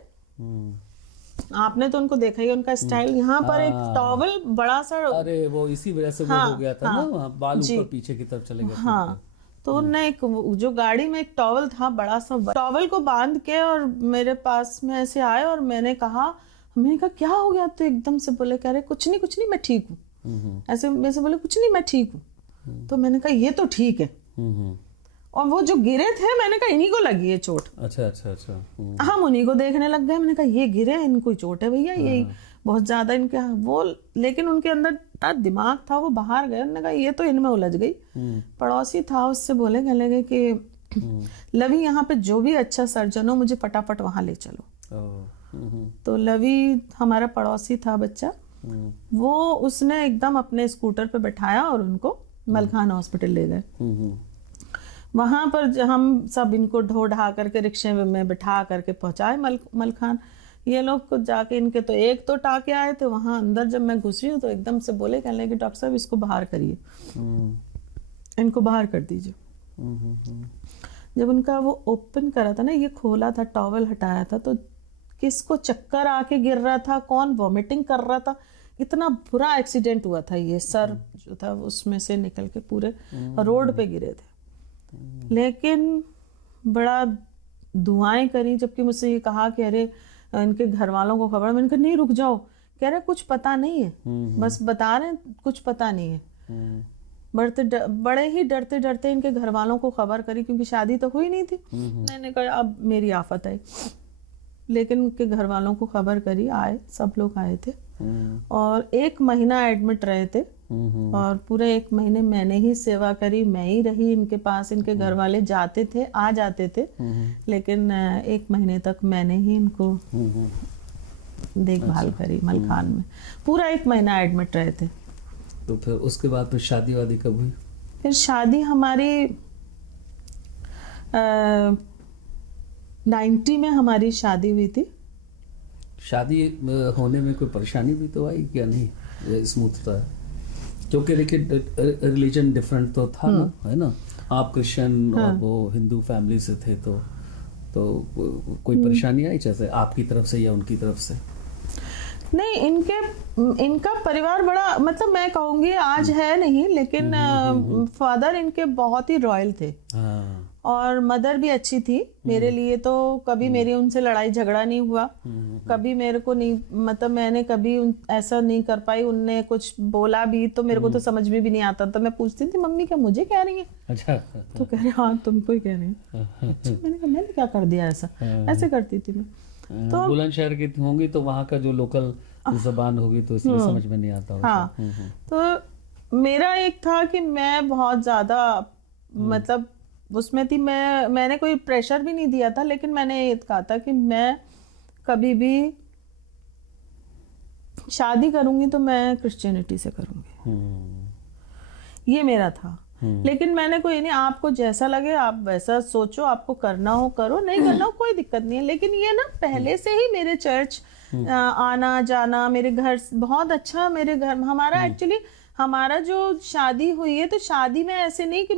आपने तो उनको देखा ही, उनका स्टाइल यहाँ पर एक टॉवल बड़ा सा। अरे वो इसी वजह से वो हो गया था ना, वहाँ बाल ऊपर पीछे की तरफ चले गए थे। हाँ, तो उनने एक जो गाड़ी में एक टॉवल था बड़ा सा, टॉवल को बांध के और मेरे पास में ऐसे आए और मैंने कहा क्या हो गया? तो एकदम से बोले, कह रहे कुछ नहीं मैं ठीक हूँ। ऐसे मेरे से बोले कुछ नहीं मैं ठीक हूँ। तो मैंने कहा ये तो ठीक है। और वो जो गिरे थे, मैंने कहा इन्हीं को लगी है चोट। अच्छा। हम उन्हीं को देखने लग गए। मैंने कहा ये गिरे, इनको चोट है भैया, यही बहुत ज्यादा इनके वो। लेकिन उनके अंदर इतना दिमाग था, वो बाहर गए। उन्होंने कहा ये तो इनमें उलझ गई। पड़ोसी था, उससे बोले, कहने लगे कि लवी यहाँ पे जो भी अच्छा सर्जन हो मुझे फटाफट वहां ले चलो। तो लवी हमारा पड़ोसी था बच्चा, वो उसने एकदम अपने स्कूटर पे बैठाया और उनको मलखान हॉस्पिटल ले गए। वहां पर हम सब इनको ढो ढा करके रिक्शे में बिठा करके पहुंचाए मलखान। ये लोग को जाके इनके तो एक तो टाके आए थे। वहां अंदर जब मैं घुसी हूँ तो एकदम से बोले, कहने लगे डॉक्टर साहब इसको बाहर करिए, इनको बाहर कर दीजिए। जब उनका वो ओपन करा था ना, ये खोला था, टॉवल हटाया था, तो किसको चक्कर आके गिर रहा था, कौन वॉमिटिंग कर रहा था। इतना बुरा एक्सीडेंट हुआ था। ये सर जो था उसमें से निकल के पूरे रोड पे गिरे थे। लेकिन बड़ा दुआएं करी, जबकि मुझसे ये कहा कि अरे इनके घर वालों को खबर। मैंने कहा नहीं रुक जाओ। कह रहे कुछ पता नहीं है, बस बता रहे हैं कुछ पता नहीं है। बड़े ही डरते डरते इनके घर वालों को खबर करी, क्योंकि शादी तो हुई नहीं थी। मैंने कहा अब मेरी आफत आई। लेकिन उनके घर वालों को खबर करी, आए, सब लोग आए थे और 1 महीना एडमिट रहे थे। और पूरे 1 महीने मैंने ही सेवा करी, मैं ही रही इनके पास। इनके घर वाले जाते थे, आ जाते थे, लेकिन 1 महीने तक मैंने ही इनको देखभाल करी मलखान में। पूरा 1 महीना एडमिट रहे थे। तो फिर उसके बाद फिर शादी वादी कब हुई? फिर शादी हमारी 90 में हमारी शादी हुई थी। शादी होने में कोई परेशानी भी तो आई क्या? नहीं, स्मूथ था? क्योंकि देखिए रिलीजन डिफरेंट तो था ना, है ना? आप क्रिश्चियन और वो हिंदू फैमिली से थे, तो कोई परेशानी आई जैसे आपकी तरफ से या उनकी तरफ से? नहीं, इनका परिवार बड़ा, मतलब मैं कहूँगी आज है नहीं, लेकिन फादर इनके बहुत ही रॉयल थे। और मदर भी अच्छी थी मेरे लिए। तो कभी मेरी उनसे लड़ाई झगड़ा नहीं हुआ, कभी मेरे को नहीं, मतलब मैंने कभी ऐसा नहीं कर पाई। उनने कुछ बोला भी तो मेरे को तो समझ में भी नहीं आता था। मैं पूछती थी मम्मी क्या मुझे कह रही है? अच्छा। तो कह रहे हाँ तुमको ही कह रही है। अच्छा, मैंने कहा मैंने क्या कर दिया ऐसा? ऐसे करती थी मैं। तो बुलंदशहर की होंगी तो वहाँ का जो लोकल जबान होगी तो इसलिए समझ में नहीं आता होगा। हाँ, तो मेरा एक था कि मैं बहुत ज्यादा मतलब उसमें थी। मैंने कोई प्रेशर भी नहीं दिया था, लेकिन मैंने ये कहा था कि मैं कभी भी शादी करूंगी तो मैं क्रिश्चियनिटी से करूंगी। ये मेरा था। लेकिन मैंने कोई नहीं, आपको जैसा लगे आप वैसा सोचो, आपको करना हो करो, नहीं करना हो कोई दिक्कत नहीं है। लेकिन ये ना पहले से ही मेरे चर्च आना जाना, मेरे घर बहुत अच्छा, मेरे घर हमारा एक्चुअली हमारा जो शादी हुई है, तो शादी में ऐसे नहीं कि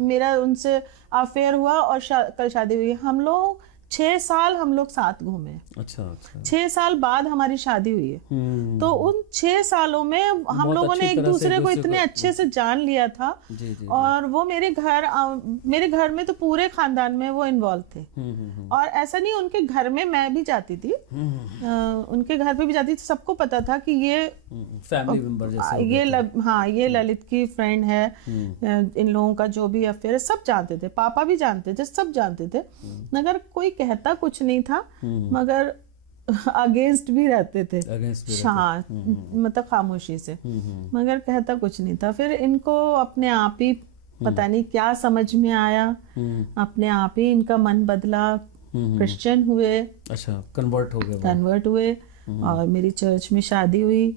मेरा उनसे अफेयर हुआ और कल शादी हुई है। हम लोग 6 साल हम लोग साथ घूमे। अच्छा। 6 साल बाद हमारी शादी हुई है। तो उन 6 सालों में हम लोगों ने एक दूसरे को इतने अच्छे से जान लिया था। और वो मेरे घर में तो पूरे खानदान में वो इन्वॉल्व थे। और ऐसा नहीं, उनके घर में मैं भी जाती थी, उनके घर पे भी जाती थी। सबको पता था कि ये फैमिली मेंबर जैसा, ये ललित की फ्रेंड है। इन लोगों का जो भी अफेयर है सब जानते थे, पापा भी जानते थे, सब जानते थे। मगर कोई कहता कुछ नहीं था, मगर अगेंस्ट भी रहते थे। हाँ, मतलब खामोशी से, मगर कहता कुछ नहीं था। फिर इनको अपने आप ही पता नहीं क्या समझ में आया, अपने आप ही इनका मन बदला, क्रिश्चियन हुए। अच्छा, कन्वर्ट हुए और मेरी चर्च में शादी हुई।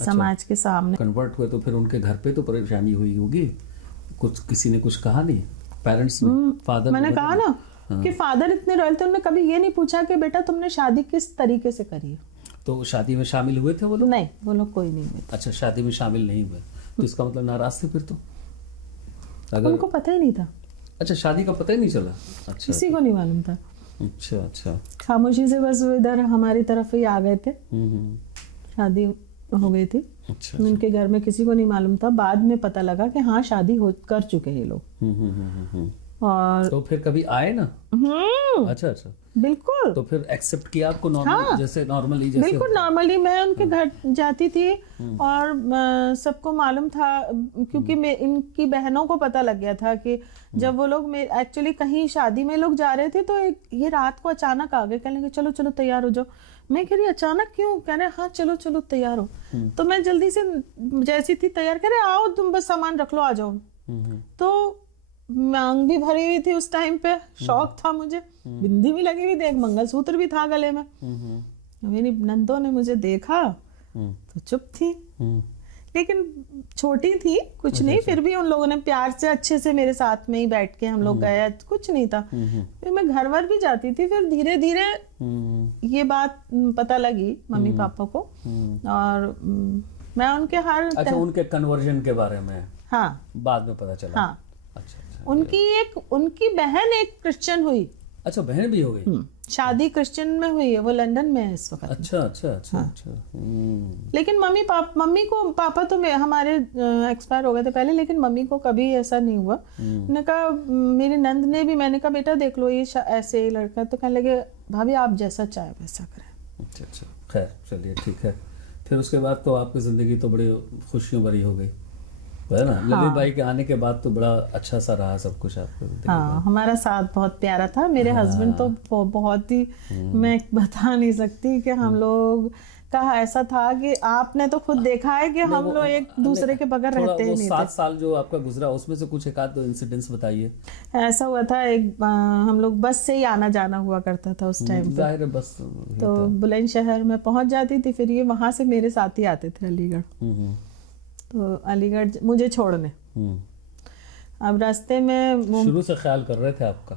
समाज के सामने कन्वर्ट हुए। तो फिर उनके घर पे तो परेशानी हुई होगी, कुछ किसी ने कुछ कहा नहीं? पेरेंट्स ने, फादर? मैंने कहा ना कि फादर इतने रॉयल थे, उन्होंने कभी ये नहीं पूछा कि बेटा तुमने शादी किस तरीके से करी है। तो शादी में शामिल हुए थे वो लोग? नहीं, वो लोग कोई नहीं हुए। अच्छा, शादी में शामिल नहीं हुए, तो इसका मतलब नाराज थे फिर तो? उनको पता ही नहीं था। अच्छा, शादी का पता ही नहीं चला? अच्छा, किसी को नहीं मालूम था। अच्छा अच्छा। खामोशी से बस वो इधर हमारी तरफ ही आ गए थे। शादी हो गई थी। अच्छा। उनके घर में किसी को नहीं मालूम था, बाद में पता लगा कि हाँ शादी हो कर चुके हैं लोग। और तो फिर कभी आए ना? अच्छा अच्छा। बिल्कुल। तो फिर एक्सेप्ट किया आपको नॉर्मल? हाँ, जैसे नॉर्मली जैसे बिल्कुल नॉर्मली मैं उनके घर जाती थी और सबको मालूम था, क्योंकि मैं इनकी बहनों को पता लग गया था कि जब वो लोग एक्चुअली कहीं शादी में लोग जा रहे थे तो ये रात को अचानक आ गए, कहने लगे चलो चलो तैयार हो जाओ। मैं कह रही अचानक क्यों? कह रहे हाँ चलो चलो तैयार हो। तो मैं जल्दी से जैसी थी तैयार, कह रहे आओ तुम बस सामान रख लो आ जाओ। तो मांग भी भरी हुई थी उस टाइम पे, शौक था मुझे, बिंदी भी लगी हुई थी, एक मंगलसूत्र भी था गले में। मेरी नंदों ने मुझे देखा तो चुप थी, लेकिन छोटी थी कुछ नहीं, फिर भी उन लोगों ने प्यार से अच्छे से मेरे साथ में ही बैठ के हम लोग गए, कुछ नहीं था। फिर मैं घर वर भी जाती थी, फिर धीरे धीरे ये बात पता लगी मम्मी पापा को, और मैं उनके हर अच्छा उनके कन्वर्जन के बारे में हाँ बाद में पता चला? हाँ। अच्छा अच्छा। उनकी बहन एक क्रिश्चियन हुई। अच्छा बहन भी हो गई? शादी क्रिश्चियन में हुई है, वो लंदन में है इस वक्त। अच्छा अच्छा अच्छा अच्छा। लेकिन मम्मी को पापा तो हमारे एक्सपायर हो गए थे पहले, लेकिन मम्मी को कभी ऐसा नहीं हुआ। मैंने कहा, मेरी नंद ने भी, मैंने कहा बेटा देख लो ये ऐसे ही लड़का, तो कहने लगे भाभी आप जैसा चाहे वैसा करें। अच्छा अच्छा, खैर चलिए ठीक है। फिर उसके बाद तो आपकी जिंदगी तो बड़ी खुशियों भरी हो गई है ना? ललित भाई के आने के बाद तो बड़ा अच्छा सा रहा सब कुछ आपको? हाँ, हमारा साथ बहुत प्यारा था। मेरे हस्बैंड तो बहुत ही, मैं बता नहीं सकती कि हम लोग का ऐसा था कि आपने तो खुद देखा है कि हम लोग एक दूसरे के बगैर रहते ही नहीं थे। 7 साल जो आपका गुजरा उसमें से कुछ एक आध दो इंसिडेंट्स बताइए। ऐसा हुआ था एक हम लोग बस से ही आना जाना हुआ करता था उस टाइम पे, बस तो बुलंदशहर में पहुंच जाती थी, फिर ये वहां से मेरे साथ ही आते थे अलीगढ़। तो अलीगढ़ मुझे छोड़ने, अब रास्ते में शुरू से ख्याल कर रहे थे आपका?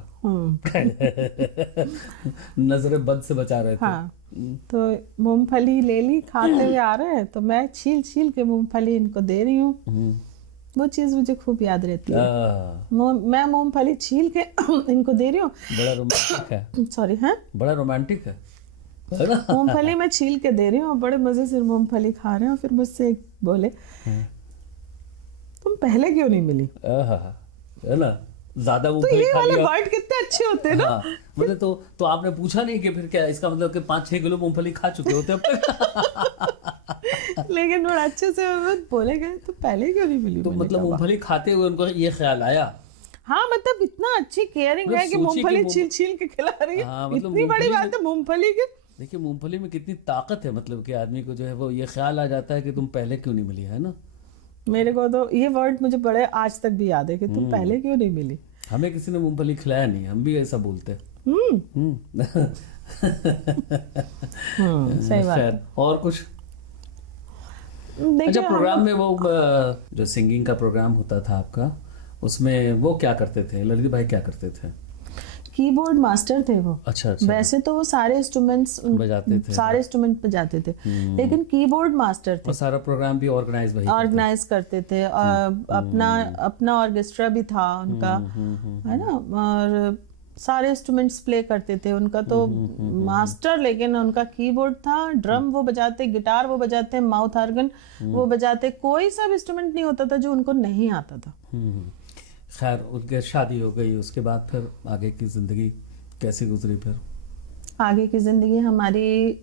नजरे बद से बचा रहे थे। हाँ, तो मूंगफली ले ली, खाते हुए आ रहे हैं, तो मैं छील छील के मूंगफली इनको दे रही हूँ। वो चीज मुझे खूब याद रहती है। मैं मूंगफली छील के इनको दे रही हूँ। बड़ा रोमांटिक है। सॉरी, हाँ बड़ा रोमांटिक है। मूंगफली मैं छील के दे रही हूँ, बड़े मजे से मूंगफली खा रहे हो। फिर मुझसे एक बोले, तुम पहले क्यों नहीं मिली? है ना, ज्यादा तो ये वाले वर्ड कितने अच्छे होते हैं ना। हाँ, मतलब तो आपने पूछा नहीं कि फिर क्या इसका मतलब कि 5-6 किलो मूंगफली खा चुके होते अब तक? लेकिन बड़ा अच्छे से बोले गए, तो पहले क्यों नहीं मिली? तो मतलब मूंगफली खाते हुए उनको ये ख्याल आया? हाँ, मतलब इतना अच्छी केयरिंग है कि मूंगफली छील छील के खिला रही है। हाँ, मतलब इतनी बड़ी बात है मूंगफली की। देखिए मूंगफली में कितनी ताकत है, मतलब कि आदमी को जो है वो ये ख्याल आ जाता है कि तुम पहले क्यों नहीं मिली, है ना? मेरे को तो ये वर्ड मुझे बड़े आज तक भी याद है कि तुम पहले क्यों नहीं मिली। हमें किसी ने मूंगफली खिलाया नहीं, हम भी ऐसा बोलते हैं। सही बात है। और कुछ? अच्छा, प्रोग्राम में वो जो सिंगिंग का प्रोग्राम होता था आपका, उसमें वो क्या करते थे? ललित भाई क्या करते थे? कीबोर्ड मास्टर थे वो। अच्छा अच्छा। वैसे तो वो सारे इंस्ट्रूमेंट्स बजाते थे, सारे इंस्ट्रूमेंट बजाते थे, लेकिन कीबोर्ड मास्टर थे। और सारा प्रोग्राम भी ऑर्गेनाइज करते थे। अपना ऑर्केस्ट्रा भी था उनका, है ना, और सारे इंस्ट्रूमेंट्स प्ले करते थे। उनका तो मास्टर, लेकिन उनका कीबोर्ड था, ड्रम वो बजाते, गिटार वो बजाते, माउथ ऑर्गन वो बजाते, कोई सा इंस्ट्रूमेंट नहीं होता था जो उनको नहीं आता था। खैर, उनके शादी हो गई, उसके बाद फिर आगे की जिंदगी कैसी गुजरी? फिर आगे की जिंदगी हमारी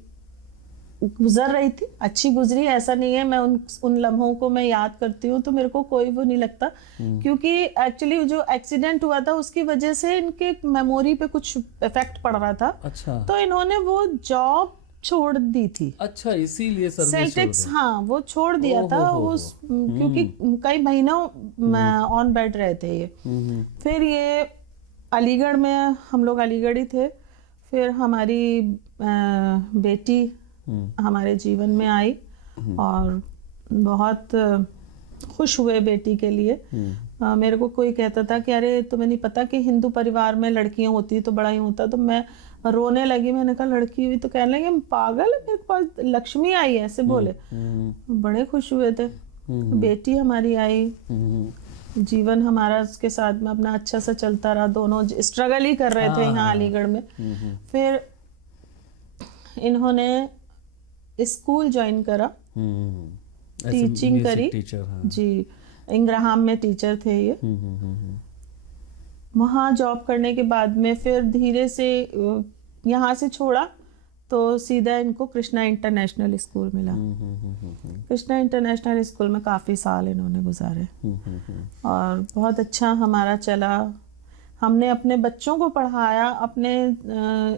गुजर रही थी, अच्छी गुजरी, ऐसा नहीं है। मैं उन लम्हों को मैं याद करती हूँ तो मेरे को कोई वो नहीं लगता, क्योंकि एक्चुअली जो एक्सीडेंट हुआ था उसकी वजह से इनके मेमोरी पे कुछ इफेक्ट पड़ रहा था। अच्छा। तो इन्होंने वो जॉब छोड़ दी थी। अच्छा, इसीलिए सेल्टिक्स, हाँ, वो छोड़ दिया था क्योंकि कई महीनों ऑन बेड रहे थे ये। फिर ये अलीगढ़ में, हम लोग अलीगढ़ ही थे। फिर हमारी बेटी हमारे जीवन में आई और बहुत खुश हुए बेटी के लिए। मेरे को कोई कहता था कि अरे तुम्हें नहीं पता कि हिंदू परिवार में लड़कियां होती तो बड़ा ही होता, तो मैं रोने लगी। मैंने कहा लड़की हुई? तो कहने लगे पागल, मेरे पास लक्ष्मी आई है, ऐसे बोले। बड़े खुश हुए थे। बेटी हमारी आई, जीवन हमारा उसके साथ में अपना अच्छा सा चलता रहा, दोनों स्ट्रगल ही कर रहे थे यहाँ अलीगढ़ में। फिर इन्होंने स्कूल ज्वाइन करा, टीचिंग करी। टीचर, हाँ। जी, इंग्रहाम में टीचर थे ये। वहाँ जॉब करने के बाद में फिर धीरे से यहाँ से छोड़ा तो सीधा इनको कृष्णा इंटरनेशनल स्कूल मिला। कृष्णा इंटरनेशनल स्कूल में काफ़ी साल इन्होंने गुजारे और बहुत अच्छा हमारा चला। हमने अपने बच्चों को पढ़ाया, अपने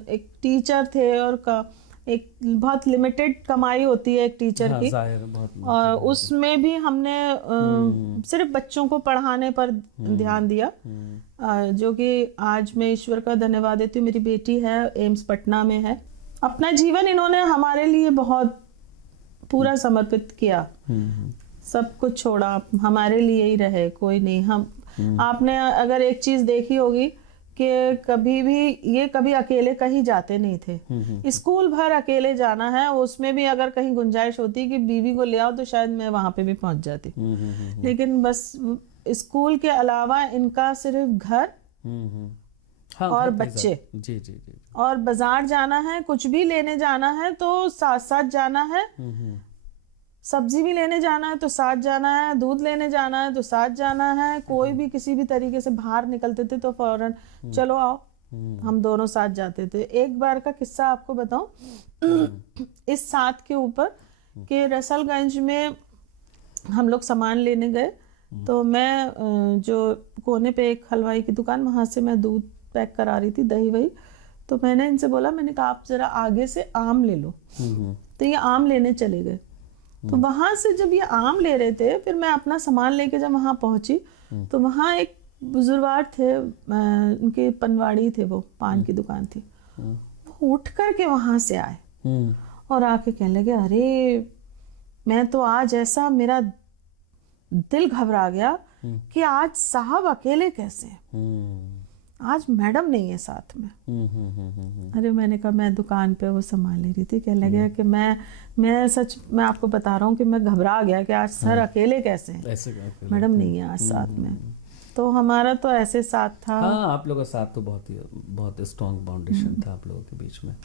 एक टीचर थे और एक बहुत लिमिटेड कमाई होती है एक टीचर की, और उसमें भी हमने सिर्फ बच्चों को पढ़ाने पर ध्यान दिया, जो कि आज मैं ईश्वर का धन्यवाद देती हूँ। मेरी बेटी है, एम्स पटना में है। अपना जीवन इन्होंने हमारे लिए बहुत पूरा समर्पित किया, सब कुछ छोड़ा, हमारे लिए ही रहे, कोई नहीं। हम आपने अगर एक चीज देखी होगी कि कभी भी ये कभी अकेले कहीं जाते नहीं थे। स्कूल भर अकेले जाना है, उसमें भी अगर कहीं गुंजाइश होती कि बीवी को ले आओ तो शायद मैं वहां पे भी पहुंच जाती। लेकिन बस स्कूल के अलावा इनका सिर्फ घर और बच्चे। जी जी जी। और बाजार जाना है, कुछ भी लेने जाना है तो साथ साथ जाना है, सब्जी भी लेने जाना है तो साथ जाना है, दूध लेने जाना है तो साथ जाना है। कोई भी किसी भी तरीके से बाहर निकलते थे तो फौरन चलो आओ, हम दोनों साथ जाते थे। एक बार का किस्सा आपको बताऊं, इस साथ के ऊपर कि रसलगंज में हम लोग सामान लेने गए, तो मैं जो कोने पे एक हलवाई की दुकान, वहां से मैं दूध पैक करा रही थी, दही वही। तो मैंने इनसे बोला, मैंने कहा आप जरा आगे से आम ले लो। तो ये आम लेने चले गए। तो वहां से जब ये आम ले रहे थे, फिर मैं अपना सामान लेके जब वहां पहुंची तो वहां एक बुजुर्ग थे, उनके पनवाड़ी थे, वो पान की दुकान थी। वो उठ करके वहां से आए और आके कहने लगे, अरे मैं तो आज ऐसा मेरा दिल घबरा गया कि आज साहब अकेले कैसे हैं, आज मैडम नहीं है साथ में। अरे मैंने कहा मैं दुकान पे वो सामान ले रही थी। कहने लगे कि मैं सच मैं आपको बता रहा हूँ कि मैं घबरा गया कि आज सर अकेले कैसे हैं, मैडम नहीं है आज साथ में। तो हमारा तो ऐसे साथ था। हाँ, आप लोगों का साथ तो बहुत स्ट्रॉन्ग बाउंडेशन था आप लोगों के बीच में।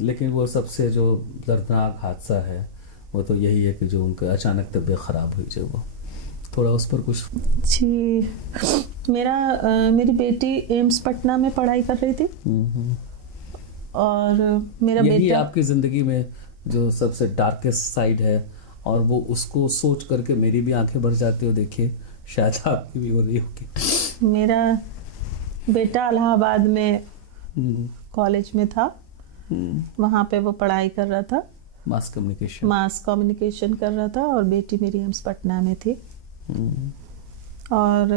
लेकिन वो सबसे जो दर्दनाक हादसा है वो तो यही है कि जो उनका अचानक तबीयत खराब हुई, जो वो थोड़ा उस पर कुछ। जी, मेरी बेटी एम्स पटना में पढ़ाई कर रही थी और मेरा यही बेटा आपकी जिंदगी में जो सबसे डार्केस्ट साइड है, और वो उसको सोच करके मेरी भी आंखें भर जाती हो। देखिए, शायद आपकी भी हो रही होगी। मेरा बेटा इलाहाबाद में कॉलेज में था, वहाँ पे वो पढ़ाई कर रहा था, मास कम्युनिकेशन कर रहा था, और बेटी मेरी एम्स पटना में थी। और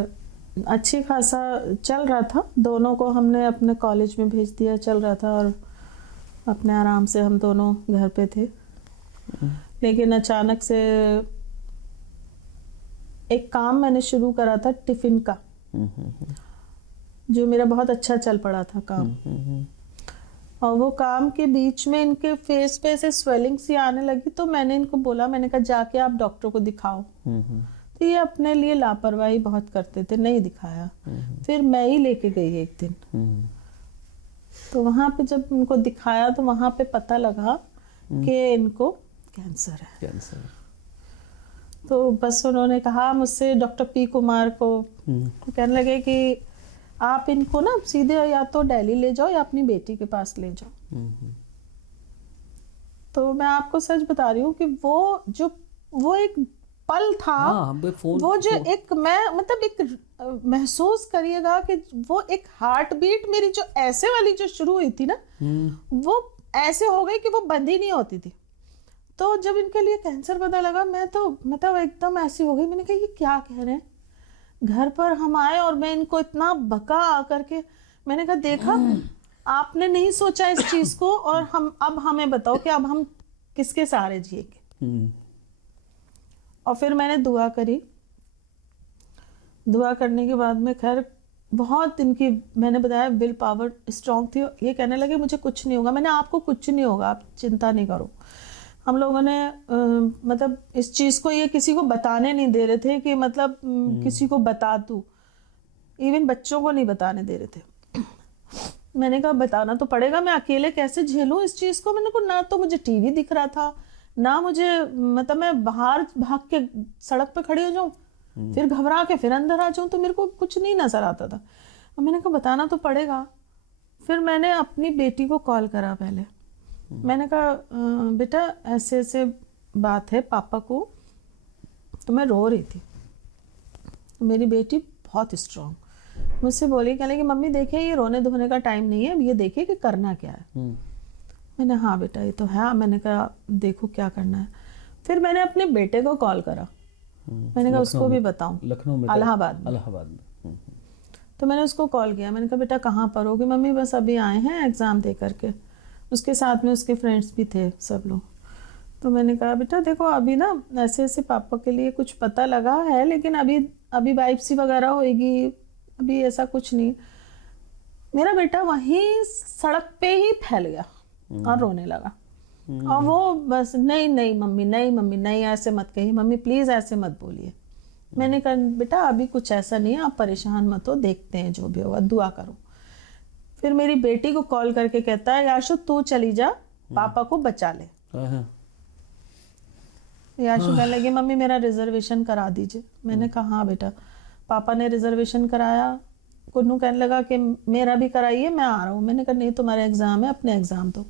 अच्छी खासा चल रहा था, दोनों को हमने अपने कॉलेज में भेज दिया, चल रहा था, और अपने आराम से हम दोनों घर पे थे। लेकिन अचानक से एक काम मैंने शुरू करा था टिफिन का, जो मेरा बहुत अच्छा चल पड़ा था काम। और वो काम के बीच में इनके फेस पे ऐसे स्वेलिंग सी आने लगी, तो मैंने इनको बोला, मैंने कहा जाके आप डॉक्टर को दिखाओ। तो ये अपने लिए लापरवाही बहुत करते थे, नहीं दिखाया। फिर मैं ही लेके गई एक दिन। तो वहां पे जब उनको दिखाया तो वहां पे पता लगा कि इनको कैंसर है। तो बस उन्होंने कहा मुझसे, डॉक्टर पी कुमार को, कहने लगे कि आप इनको ना सीधे या तो दिल्ली ले जाओ या अपनी बेटी के पास ले जाओ। तो मैं आपको सच बता रही हूँ कि वो एक पल था। वो जो एक मैं मतलब एक महसूस करिएगा कि वो एक हार्ट बीट मेरी जो ऐसे वाली जो शुरू हुई थी ना, वो ऐसे हो गई कि वो बंद ही नहीं होती थी। तो जब इनके लिए कैंसर पता लगा, मैं तो मतलब एकदम ऐसी हो गई। मैंने कहा ये क्या कह रहे हैं। घर पर हम आए और मैं इनको इतना बका आकर के, मैंने कहा देखा आपने नहीं सोचा इस चीज को, और अब हमें बताओ कि अब हम किसके सहारे जिएंगे। और फिर मैंने दुआ करी। दुआ करने के बाद में खैर बहुत इनकी, मैंने बताया विल पावर स्ट्रांग थी। ये कहने लगे मुझे कुछ नहीं होगा। मैंने आपको कुछ नहीं होगा, आप चिंता नहीं करो, हम लोगों ने मतलब इस चीज़ को ये किसी को बताने नहीं दे रहे थे कि मतलब किसी को बता तू, इवन बच्चों को नहीं बताने दे रहे थे। मैंने कहा बताना तो पड़ेगा, मैं अकेले कैसे झेलूं इस चीज़ को। मैंने कहा ना तो मुझे टीवी दिख रहा था, ना मुझे मतलब मैं बाहर भाग के सड़क पे खड़ी हो जाऊं, फिर घबरा के फिर अंदर आ जाऊं, तो मेरे को कुछ नहीं नजर आता था। और मैंने कहा बताना तो पड़ेगा। फिर मैंने अपनी बेटी को कॉल करा पहले। मैंने कहा बेटा ऐसे ऐसे बात है पापा को, तो मैं रो रही थी। मेरी बेटी बहुत स्ट्रांग मुझसे बोली, कहने कि मम्मी देखिए ये रोने धोने का टाइम नहीं है, अब ये देखिए कि करना क्या है। मैंने हाँ बेटा ये तो है। मैंने कहा देखो क्या करना है। फिर मैंने अपने बेटे को कॉल करा। मैंने कहा उसको भी बताऊं, लखनऊ में, इलाहाबाद में। तो मैंने उसको कॉल किया। मैंने कहा बेटा कहाँ पर होगी? मम्मी बस अभी आए हैं एग्ज़ाम दे करके। उसके साथ में उसके फ्रेंड्स भी थे सब लोग। तो मैंने कहा बेटा देखो अभी ना ऐसे ऐसे पापा के लिए कुछ पता लगा है, लेकिन अभी बायोप्सी वगैरह होएगी, अभी ऐसा कुछ नहीं। मेरा बेटा वहीं सड़क पे ही फैल गया और रोने लगा। और वो बस नहीं नहीं मम्मी, नहीं मम्मी, नहीं ऐसे मत कहिए मम्मी, प्लीज़ ऐसे मत बोलिए। मैंने कहा बेटा अभी कुछ ऐसा नहीं है, आप परेशान मत हो, देखते हैं जो भी होगा, दुआ करो। फिर मेरी बेटी को कॉल करके कहता है याशु तू चली जा, पापा को बचा ले। याशु कहने लगी मम्मी मेरा रिजर्वेशन करा दीजिए। मैंने कहा हाँ बेटा। पापा ने रिजर्वेशन कराया। कुन्नू कहने लगा कि मेरा भी कराइए, मैं आ रहा हूँ। मैंने कहा नहीं तुम्हारा एग्ज़ाम है, अपने एग्ज़ाम दो।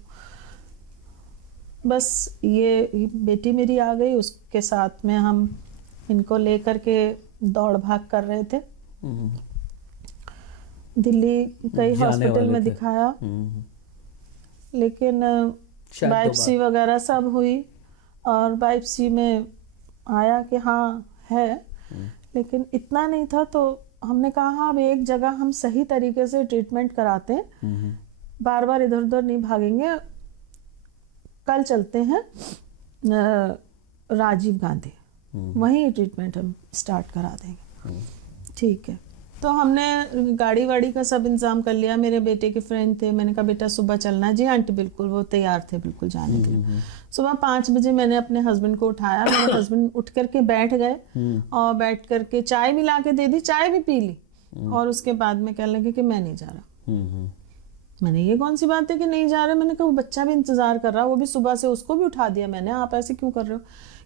बस ये बेटी मेरी आ गई, उसके साथ में हम इनको लेकर के दौड़ भाग कर रहे थे। दिल्ली कई हॉस्पिटल में दिखाया, लेकिन बायोप्सी वगैरह सब हुई और बायोप्सी में आया कि हाँ है, लेकिन इतना नहीं था। तो हमने कहा हाँ अब एक जगह हम सही तरीके से ट्रीटमेंट कराते हैं, बार बार इधर उधर नहीं भागेंगे। कल चलते हैं राजीव गांधी, वहीं ट्रीटमेंट हम स्टार्ट करा देंगे। ठीक है। तो हमने गाड़ी वाड़ी का सब इंतजाम कर लिया। मेरे बेटे के फ्रेंड थे। मैंने कहा बेटा सुबह चलना है। जी आंटी बिल्कुल, वो तैयार थे बिल्कुल जाने के लिए। सुबह 5 बजे मैंने अपने हस्बैंड को उठाया। मेरे हस्बैंड उठ करके बैठ गए और बैठ करके चाय मिला के दे दी, चाय भी पी ली। और उसके बाद में कहने लगे कि मैं नहीं जा रहा। मैंने ये कौन सी बात है कि नहीं जा रहे? मैंने कहा वो बच्चा भी इंतजार कर रहा, वो भी सुबह से, उसको भी उठा दिया मैंने, आप ऐसे क्यों कर रहे हो?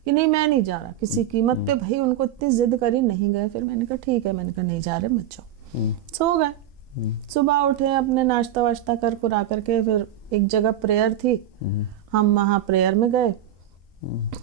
कि नहीं मैं नहीं जा रहा किसी कीमत पे। भाई उनको इतनी जिद करी, नहीं गए। फिर मैंने कहा ठीक है, मैंने कहा नहीं जा रहे मत जाओ। सो गए। सुबह उठे, अपने नाश्ता वाश्ता कर कुरा करके, फिर एक जगह प्रेयर थी, हम वहाँ प्रेयर में गए।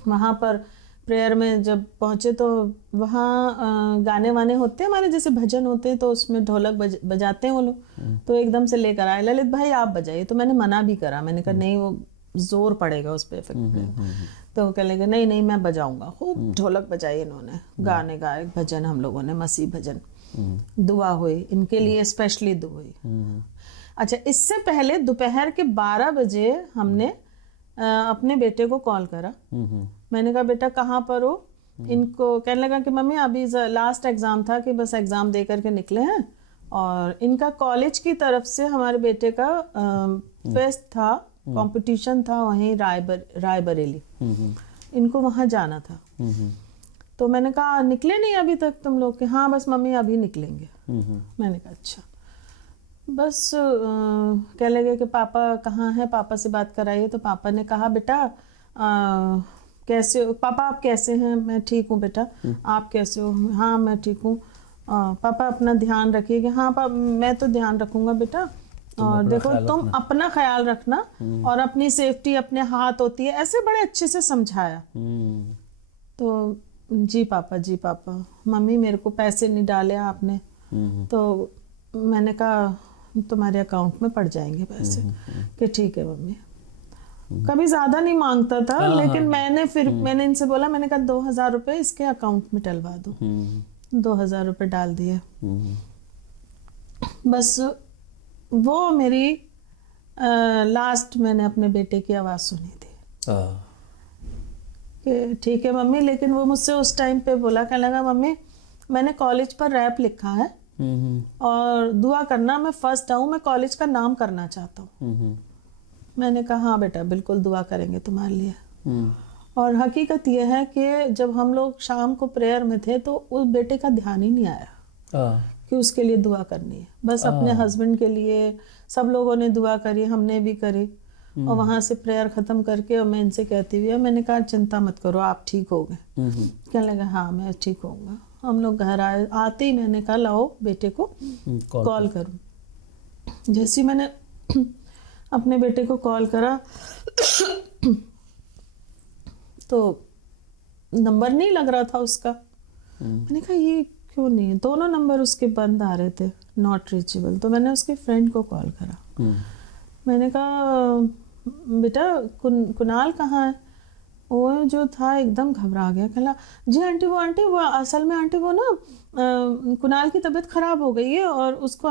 वहाँ पर प्रेयर में जब पहुँचे तो वहाँ गाने वाने होते हैं हमारे, जैसे भजन होते हैं, तो उसमें ढोलक बजाते हैं वो लोग। तो एकदम से लेकर आए, ललित भाई आप बजाइए। तो मैंने मना भी करा, मैंने कहा नहीं वो जोर पड़ेगा उस पर इफेक्ट। तो कह लेंगे नहीं नहीं मैं बजाऊंगा। खूब ढोलक बजाई इन्होंने, गाने गाए, भजन हम लोगों ने, मसीह भजन, दुआ हुई इनके लिए, स्पेशली दुआ हुई। अच्छा, इससे पहले दोपहर के 12 बजे हमने अपने बेटे को कॉल करा। मैंने कहा बेटा कहाँ पर हो? इनको कहने लगा कि मम्मी अभी लास्ट एग्जाम था कि बस एग्जाम दे करके निकले हैं, और इनका कॉलेज की तरफ से हमारे बेटे का फेस्ट था, कंपटीशन था वहीं रायबरेली। इनको वहाँ जाना था। तो मैंने कहा निकले नहीं अभी तक तुम लोग के? हाँ बस मम्मी अभी निकलेंगे। मैंने कहा अच्छा। बस कह लगे कि पापा कहाँ हैं, पापा से बात कराइए। तो पापा ने कहा बेटा कैसे हो पापा, आप कैसे हैं? मैं ठीक हूँ बेटा, आप कैसे हो? हाँ मैं ठीक हूँ। पापा अपना ध्यान रखिए। हाँ पापा मैं तो ध्यान रखूंगा बेटा, और देखो तुम अपना ख्याल रखना, और अपनी सेफ्टी अपने हाथ होती है, ऐसे बड़े अच्छे से समझाया। तो जी पापा, मम्मी मेरे को पैसे नहीं डाले आपने। तो मैंने कहा तुम्हारे अकाउंट में पड़ जाएंगे पैसे। कि ठीक है मम्मी। कभी ज्यादा नहीं मांगता था, लेकिन मैंने इनसे बोला, मैंने कहा 2000 रुपए इसके अकाउंट में डलवा दो। 2000 रुपए डाल दिए। बस वो मेरी लास्ट मैंने अपने बेटे की आवाज़ सुनी थी कि ठीक है मम्मी। लेकिन वो मुझसे उस टाइम पे बोला, कहने लगा मम्मी मैंने कॉलेज पर रैप लिखा है और दुआ करना मैं फर्स्ट आऊँ, मैं कॉलेज का नाम करना चाहता हूँ। मैंने कहा हाँ बेटा बिल्कुल दुआ करेंगे तुम्हारे लिए। और हकीकत यह है कि जब हम लोग शाम को प्रेयर में थे तो उस बेटे का ध्यान ही नहीं आया कि उसके लिए दुआ करनी है। बस अपने हस्बैंड के लिए सब लोगों ने दुआ करी, हमने भी करी। और वहां से प्रेयर खत्म करके और मैं इनसे कहती हुई, मैंने कहा चिंता मत करो, आप ठीक हो गए। कहने लगा हाँ मैं ठीक होऊंगा। हम लोग घर आते ही मैंने कहा लाओ बेटे को कॉल करूं। जैसे मैंने अपने बेटे को कॉल करा तो नंबर नहीं लग रहा था उसका। मैंने कहा ये क्यों नहीं है, दोनों नंबर उसके बंद आ रहे थे, नॉट रीचेबल। तो मैंने उसके फ्रेंड को कॉल करा। मैंने कहा बेटा कुणाल कहाँ है? वो जो था एकदम घबरा गया। कहला जी आंटी वो असल में आंटी वो ना कुणाल की तबीयत खराब हो गई है और उसको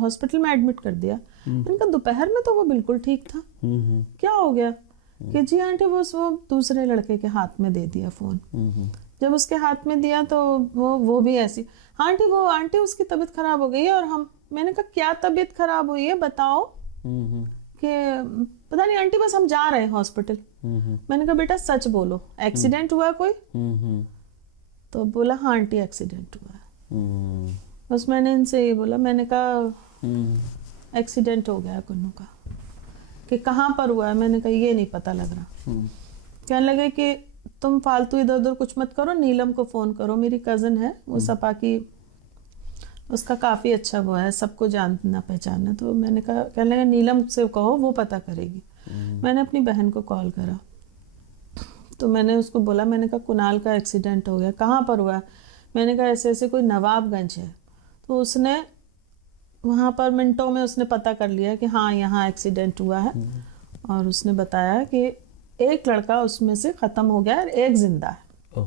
हॉस्पिटल में एडमिट कर दिया। मैंने कहा दोपहर में तो वो बिल्कुल ठीक था, क्या हो गया? कि जी आंटी वो दूसरे लड़के के हाथ में दे दिया फोन। जब उसके हाथ में दिया तो वो भी ऐसी आंटी उसकी तबीयत खराब हो गई है। और मैंने कहा क्या तबीयत खराब हुई है बताओ? कि पता नहीं आंटी बस हम जा रहे हैं हॉस्पिटल। मैंने कहा बेटा सच बोलो, एक्सीडेंट हुआ कोई? तो बोला हाँ आंटी एक्सीडेंट हुआ। बस मैंने इनसे ये बोला, मैंने कहा एक्सीडेंट हो गया कुन्नू का। कि कहाँ पर हुआ है? मैंने कहा ये नहीं पता लग रहा। कहने लगे कि तुम फालतू इधर उधर कुछ मत करो, नीलम को फोन करो, मेरी कजन है वो सपा की, उसका काफी अच्छा वो है, सबको जानना पहचानना। तो मैंने कहा, कहने लगा नीलम से कहो वो पता करेगी। मैंने अपनी बहन को कॉल करा तो मैंने उसको बोला, मैंने कहा कुणाल का एक्सीडेंट हो गया, कहाँ पर हुआ? मैंने कहा ऐसे ऐसे कोई नवाबगंज है। तो उसने वहाँ पर मिनटों में उसने पता कर लिया कि हाँ यहाँ एक्सीडेंट हुआ है। और उसने बताया कि एक लड़का उसमें से खत्म हो गया और एक जिंदा है।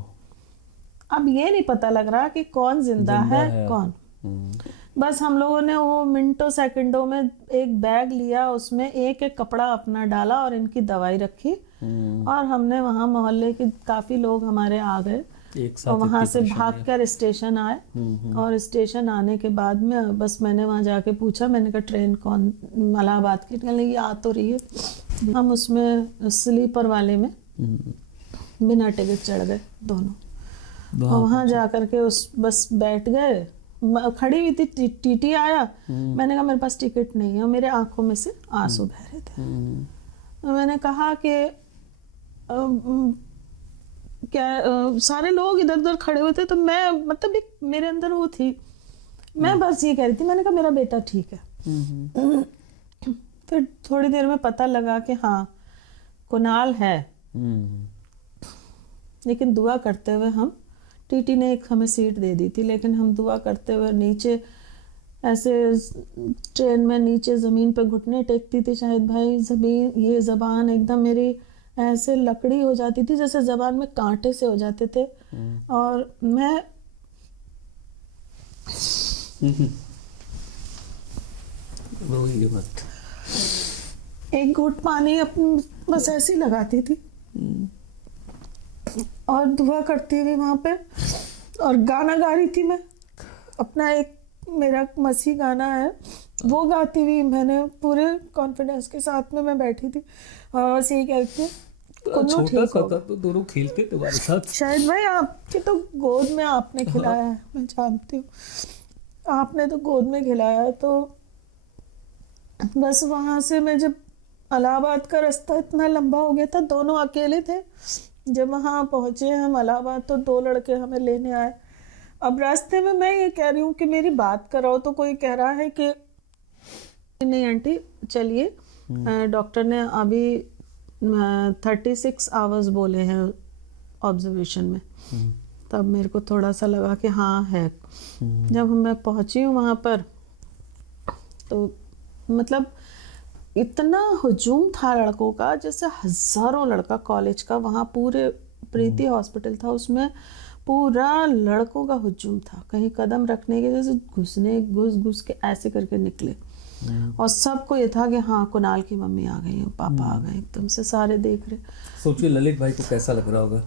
अब ये नहीं पता लग रहा कि कौन जिंदा है कौन। बस हम लोगों ने वो मिनटों सेकंडों में एक बैग लिया, उसमें एक एक कपड़ा अपना डाला और इनकी दवाई रखी। और हमने वहाँ मोहल्ले के काफी लोग हमारे आ गए और वहाँ से भागकर स्टेशन आए। और स्टेशन आने के बाद में बस मैंने वहाँ जाके पूछा, मैंने कहा ट्रेन कौन इलाहाबाद की? कहने लगी आ तो रही है। हम उसमें स्लीपर वाले में बिना टिकट चढ़ गए दोनों। और वहाँ जाकर के उस बस बैठ गए, खड़ी हुई थी, टीटी आया। मैंने कहा मेरे पास टिकट नहीं है और मेरे आंखों में से आंसू बह रहे थे। तो मैंने कहा कि सारे लोग इधर उधर खड़े हुए थे तो मैं मतलब एक मेरे अंदर वो थी, मैं बस ये कह रही थी, मैंने कहा मेरा बेटा ठीक है। फिर थोड़ी देर में पता लगा कि हाँ कुणाल है। लेकिन दुआ करते हुए हम, टीटी ने एक हमें सीट दे दी थी, लेकिन हम दुआ करते हुए नीचे ऐसे ट्रेन में नीचे ज़मीन पे घुटने टेकती थी। शायद भाई ये ज़बान एकदम मेरी ऐसे लकड़ी हो जाती थी, जैसे ज़बान में कांटे से हो जाते थे। और मैं एक घूंट पानी अपनी बस ऐसी लगाती थी और दुआ करती हुई वहाँ पे, और गाना गा रही थी मैं अपना, एक मेरा मसीह गाना है वो गाती हुई मैंने पूरे कॉन्फिडेंस के साथ में मैं बैठी थी। और बस यही कहती थी छोटा सा था तो दोनों खेलते तुम्हारे साथ। शायद भाई आपकी तो गोद में आपने खिलाया है, मैं जानती हूँ आपने तो गोद में खिलाया है। तो बस वहाँ से मैं जब इलाहाबाद का रास्ता इतना लंबा हो गया था, दोनों अकेले थे। जब वहाँ पहुँचे हम इलाहाबाद तो दो लड़के हमें लेने आए। अब रास्ते में मैं ये कह रही हूँ कि मेरी बात कराओ तो कोई कह रहा है कि नहीं आंटी चलिए, डॉक्टर ने अभी 36 आवर्स बोले हैं ऑब्जर्वेशन में। तब मेरे को थोड़ा सा लगा कि हाँ है। जब मैं पहुंची हूँ वहाँ पर तो मतलब इतना हुजूम था लड़कों का, जैसे हजारों लड़का कॉलेज का, वहाँ पूरे प्रीति हॉस्पिटल था, उसमें पूरा लड़कों का हुजूम था। कहीं कदम रखने के जैसे घुस के ऐसे करके निकले। और सबको ये था कि हाँ कुणाल की मम्मी आ गई, पापा आ गए, एकदम से सारे देख रहे। सोचिए ललित भाई को कैसा लग रहा होगा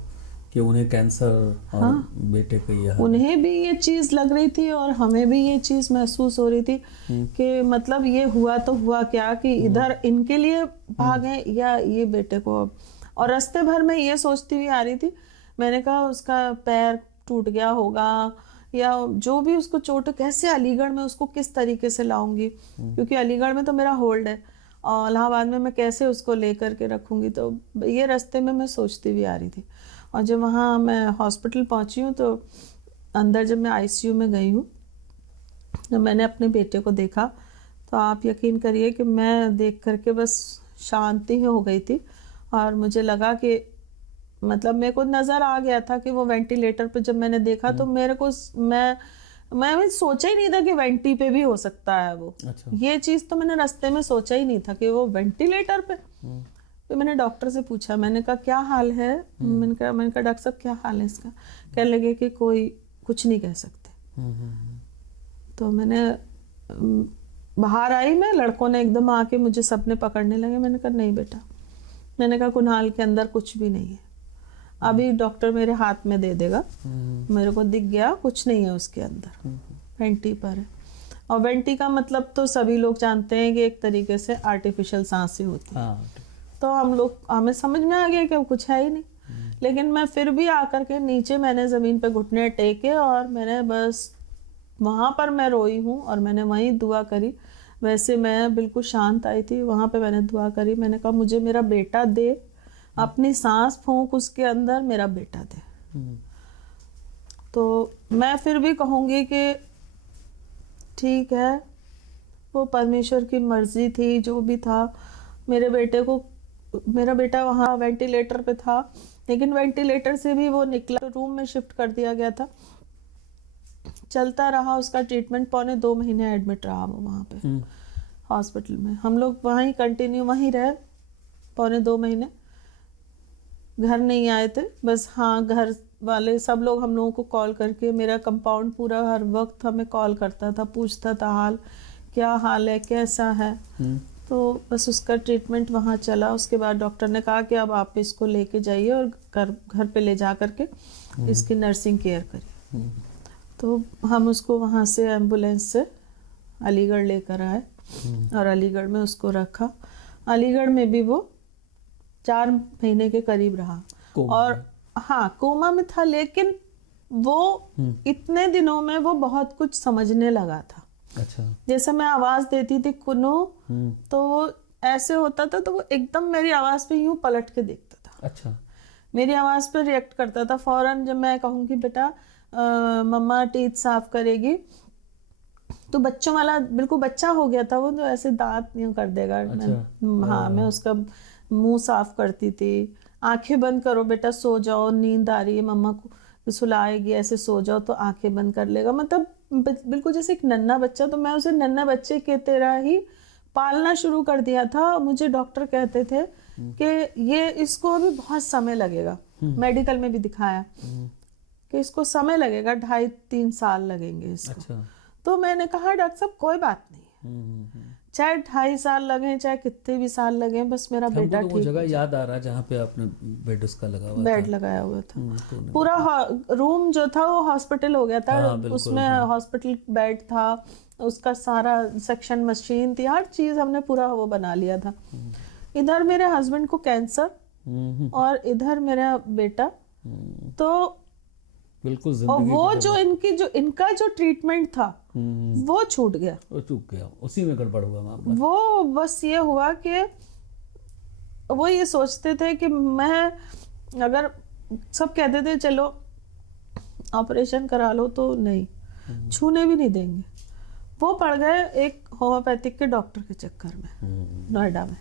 कि उन्हें कैंसर और हाँ, बेटे को यह, उन्हें भी ये चीज लग रही थी और हमें भी ये चीज महसूस हो रही थी कि मतलब ये हुआ तो हुआ क्या कि इधर इनके लिए भागे या ये बेटे को। और रास्ते भर में ये सोचती हुई आ रही थी, मैंने कहा उसका पैर टूट गया होगा या जो भी उसको चोट, कैसे अलीगढ़ में उसको किस तरीके से लाऊंगी, क्योंकि अलीगढ़ में तो मेरा होल्ड है और इलाहाबाद में मैं कैसे उसको लेकर के रखूंगी। तो ये रास्ते में मैं सोचती हुई आ रही थी। और जब वहाँ मैं हॉस्पिटल पहुँची हूँ तो अंदर जब मैं आईसीयू में गई हूँ, जब मैंने अपने बेटे को देखा तो आप यकीन करिए कि मैं देख करके बस शांति हो गई थी। और मुझे लगा कि मतलब मेरे को नज़र आ गया था कि वो वेंटिलेटर पे जब मैंने देखा तो मेरे को मैं सोचा ही नहीं था कि वेंटी पे भी हो सकता है वो। अच्छा। ये चीज़ तो मैंने रास्ते में सोचा ही नहीं था कि वो वेंटिलेटर पे। तो मैंने डॉक्टर से पूछा, मैंने कहा क्या हाल है, मैंने कहा डॉक्टर साहब क्या हाल है इसका, कहने लगे कि कोई कुछ नहीं कह सकते। तो मैंने बाहर आई, मैं लड़कों ने एकदम आके मुझे सबने पकड़ने लगे। मैंने कहा नहीं बेटा, मैंने कहा कुणाल के अंदर कुछ भी नहीं है, अभी डॉक्टर मेरे हाथ में दे देगा, मेरे को दिख गया कुछ नहीं है उसके अंदर, वेंटी पर है। और वेंटी का मतलब तो सभी लोग जानते हैं कि एक तरीके से आर्टिफिशियल सांसें होती है। तो हमें समझ में आ गया कि कुछ है ही नहीं। लेकिन मैं फिर भी आकर के नीचे मैंने ज़मीन पे घुटने टेके और मैंने बस वहाँ पर मैं रोई हूँ और मैंने वहीं दुआ करी। वैसे मैं बिल्कुल शांत आई थी, वहाँ पे मैंने दुआ करी, मैंने कहा मुझे मेरा बेटा दे, अपनी सांस फूंक उसके अंदर, मेरा बेटा दे। तो मैं फिर भी कहूँगी कि ठीक है, वो परमेश्वर की मर्जी थी, जो भी था। मेरा बेटा वहाँ वेंटिलेटर पे था, लेकिन वेंटिलेटर से भी वो निकला, रूम में शिफ्ट कर दिया गया था, चलता रहा उसका ट्रीटमेंट। 2.25 महीने एडमिट रहा वो वहाँ पे हॉस्पिटल में। हम लोग वहीं कंटिन्यू वहीं रहे 2.25 महीने, घर नहीं आए थे। बस हाँ, घर वाले सब लोग हम लोगों को कॉल करके, मेरा कंपाउंड पूरा हर वक्त हमें कॉल करता था, पूछता था हाल क्या हाल है, कैसा है। तो बस उसका ट्रीटमेंट वहाँ चला। उसके बाद डॉक्टर ने कहा कि अब आप इसको लेके जाइए और घर पे ले जा करके इसकी नर्सिंग केयर करिए। तो हम उसको वहाँ से एम्बुलेंस से अलीगढ़ लेकर आए और अलीगढ़ में उसको रखा। अलीगढ़ में भी वो 4 महीने के करीब रहा। और हाँ, कोमा में था, लेकिन वो इतने दिनों में वो बहुत कुछ समझने लगा था। अच्छा। जैसे मैं आवाज देती थी कुनो, तो वो ऐसे होता था, तो वो एकदम मेरी आवाज पे यूं पलट के देखता था। अच्छा। मेरी आवाज पे रिएक्ट करता था फौरन। जब मैं कहूँगी बेटा मम्मा टीथ साफ करेगी, तो बच्चों वाला बिल्कुल बच्चा हो गया था वो, तो ऐसे दांत यूं कर देगा। अच्छा। हाँ, मैं उसका मुंह साफ करती थी। आंखें बंद करो बेटा, सो जाओ, नींद आ रही है, मम्मा को सुलाएगी, ऐसे सो जाओ, तो आंखें बंद कर लेगा। मतलब बिल्कुल जैसे एक नन्हा बच्चा। तो मैं उसे नन्हा बच्चे की तरह ही पालना शुरू कर दिया था। मुझे डॉक्टर कहते थे कि ये इसको अभी बहुत समय लगेगा। मेडिकल में भी दिखाया कि इसको समय लगेगा, 2.5-3 साल लगेंगे इसको। अच्छा। तो मैंने कहा डॉक्टर साहब कोई बात नहीं, चाहे 2.5 साल लगे, चाहे कितने भी साल लगे, बस मेरा बेटा ठीक। वो जगह याद आ रहा जहाँ पे आपने बेड उसका लगा हुआ बेड लगाया हुआ था। पूरा रूम जो था वो हॉस्पिटल हो गया था। उसमें हॉस्पिटल बेड था, उसका सारा सेक्शन मशीन थी, हर चीज हमने पूरा वो बना लिया था। इधर मेरे हस्बैंड को कैंसर और इधर मेरा बेटा। तो बिल्कुल और वो जो इनका जो ट्रीटमेंट था वो छूट गया, उसी में गड़बड़ हुआ मामला। वो बस ये हुआ कि वो ये सोचते थे कि मैं, अगर सब कहते थे चलो ऑपरेशन करा लो, तो नहीं, छूने भी नहीं देंगे। वो पड़ गए एक होम्योपैथिक के डॉक्टर के चक्कर में नोएडा में।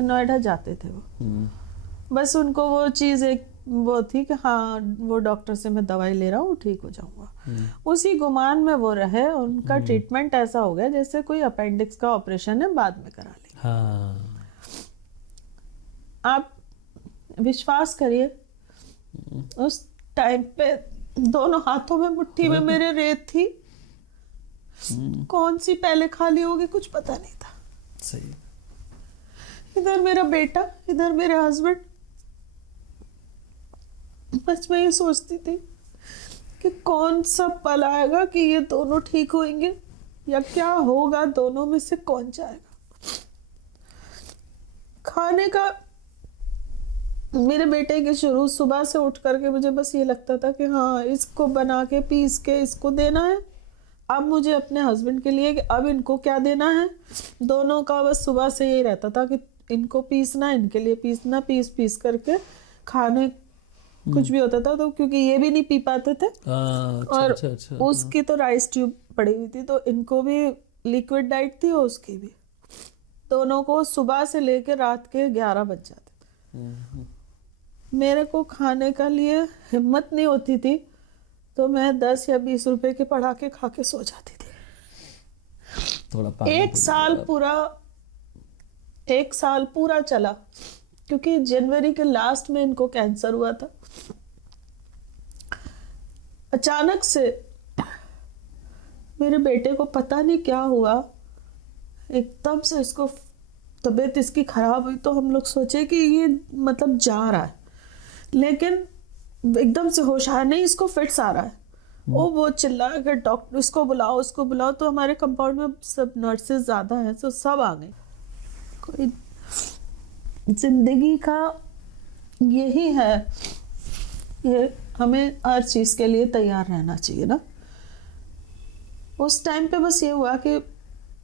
नोएडा जाते थे वो, बस उनको वो चीज एक वो थी कि हाँ वो डॉक्टर से मैं दवाई ले रहा हूँ, ठीक हो जाऊंगा। उसी गुमान में वो रहे। उनका ट्रीटमेंट ऐसा हो गया जैसे कोई अपेंडिक्स का ऑपरेशन है, बाद में करा लेंगे। हाँ। आप विश्वास करिए, उस टाइम पे दोनों हाथों में मुट्ठी में मेरे रेत थी। कौन सी पहले खाली होगी कुछ पता नहीं था। सही। इधर मेरा बेटा, इधर मेरे हस्बैंड। बस मैं ये सोचती थी कि कौन सा पल आएगा कि ये दोनों ठीक होंगे, या क्या होगा, दोनों में से कौन जाएगा। खाने का मेरे बेटे के शुरू सुबह से उठ करके मुझे बस ये लगता था कि हाँ इसको बना के पीस के इसको देना है। अब मुझे अपने हस्बैंड के लिए कि अब इनको क्या देना है। दोनों का बस सुबह से यही रहता था कि इनको पीसना, इनके लिए पीसना, पीस पीस करके खाने कुछ भी होता था तो, क्योंकि ये भी नहीं पी पाते थे। और उसकी तो राइस ट्यूब पड़ी हुई थी तो इनको भी लिक्विड डाइट थी और उसकी भी। दोनों को सुबह से लेकर रात के 11 बज जाते थे। मेरे को खाने का लिए हिम्मत नहीं होती थी तो मैं 10 या 20 रुपए के पड़ाके खा के सो जाती थी। थोड़ा एक साल पूरा चला, क्योंकि जनवरी के लास्ट में इनको कैंसर हुआ था। अचानक से मेरे बेटे को पता नहीं क्या हुआ, एकदम से इसको तबीयत इसकी खराब हुई तो हम लोग सोचे कि ये मतलब जा रहा है, लेकिन एकदम से होश आया नहीं, इसको फिट्स आ रहा है। वो चिल्ला कर डॉक्टर इसको बुलाओ उसको बुलाओ। तो हमारे कंपाउंड में सब नर्सेज ज्यादा हैं तो सब आ गए। कोई जिंदगी का यही है, ये हमें हर चीज के लिए तैयार रहना चाहिए ना। उस टाइम पे बस ये हुआ कि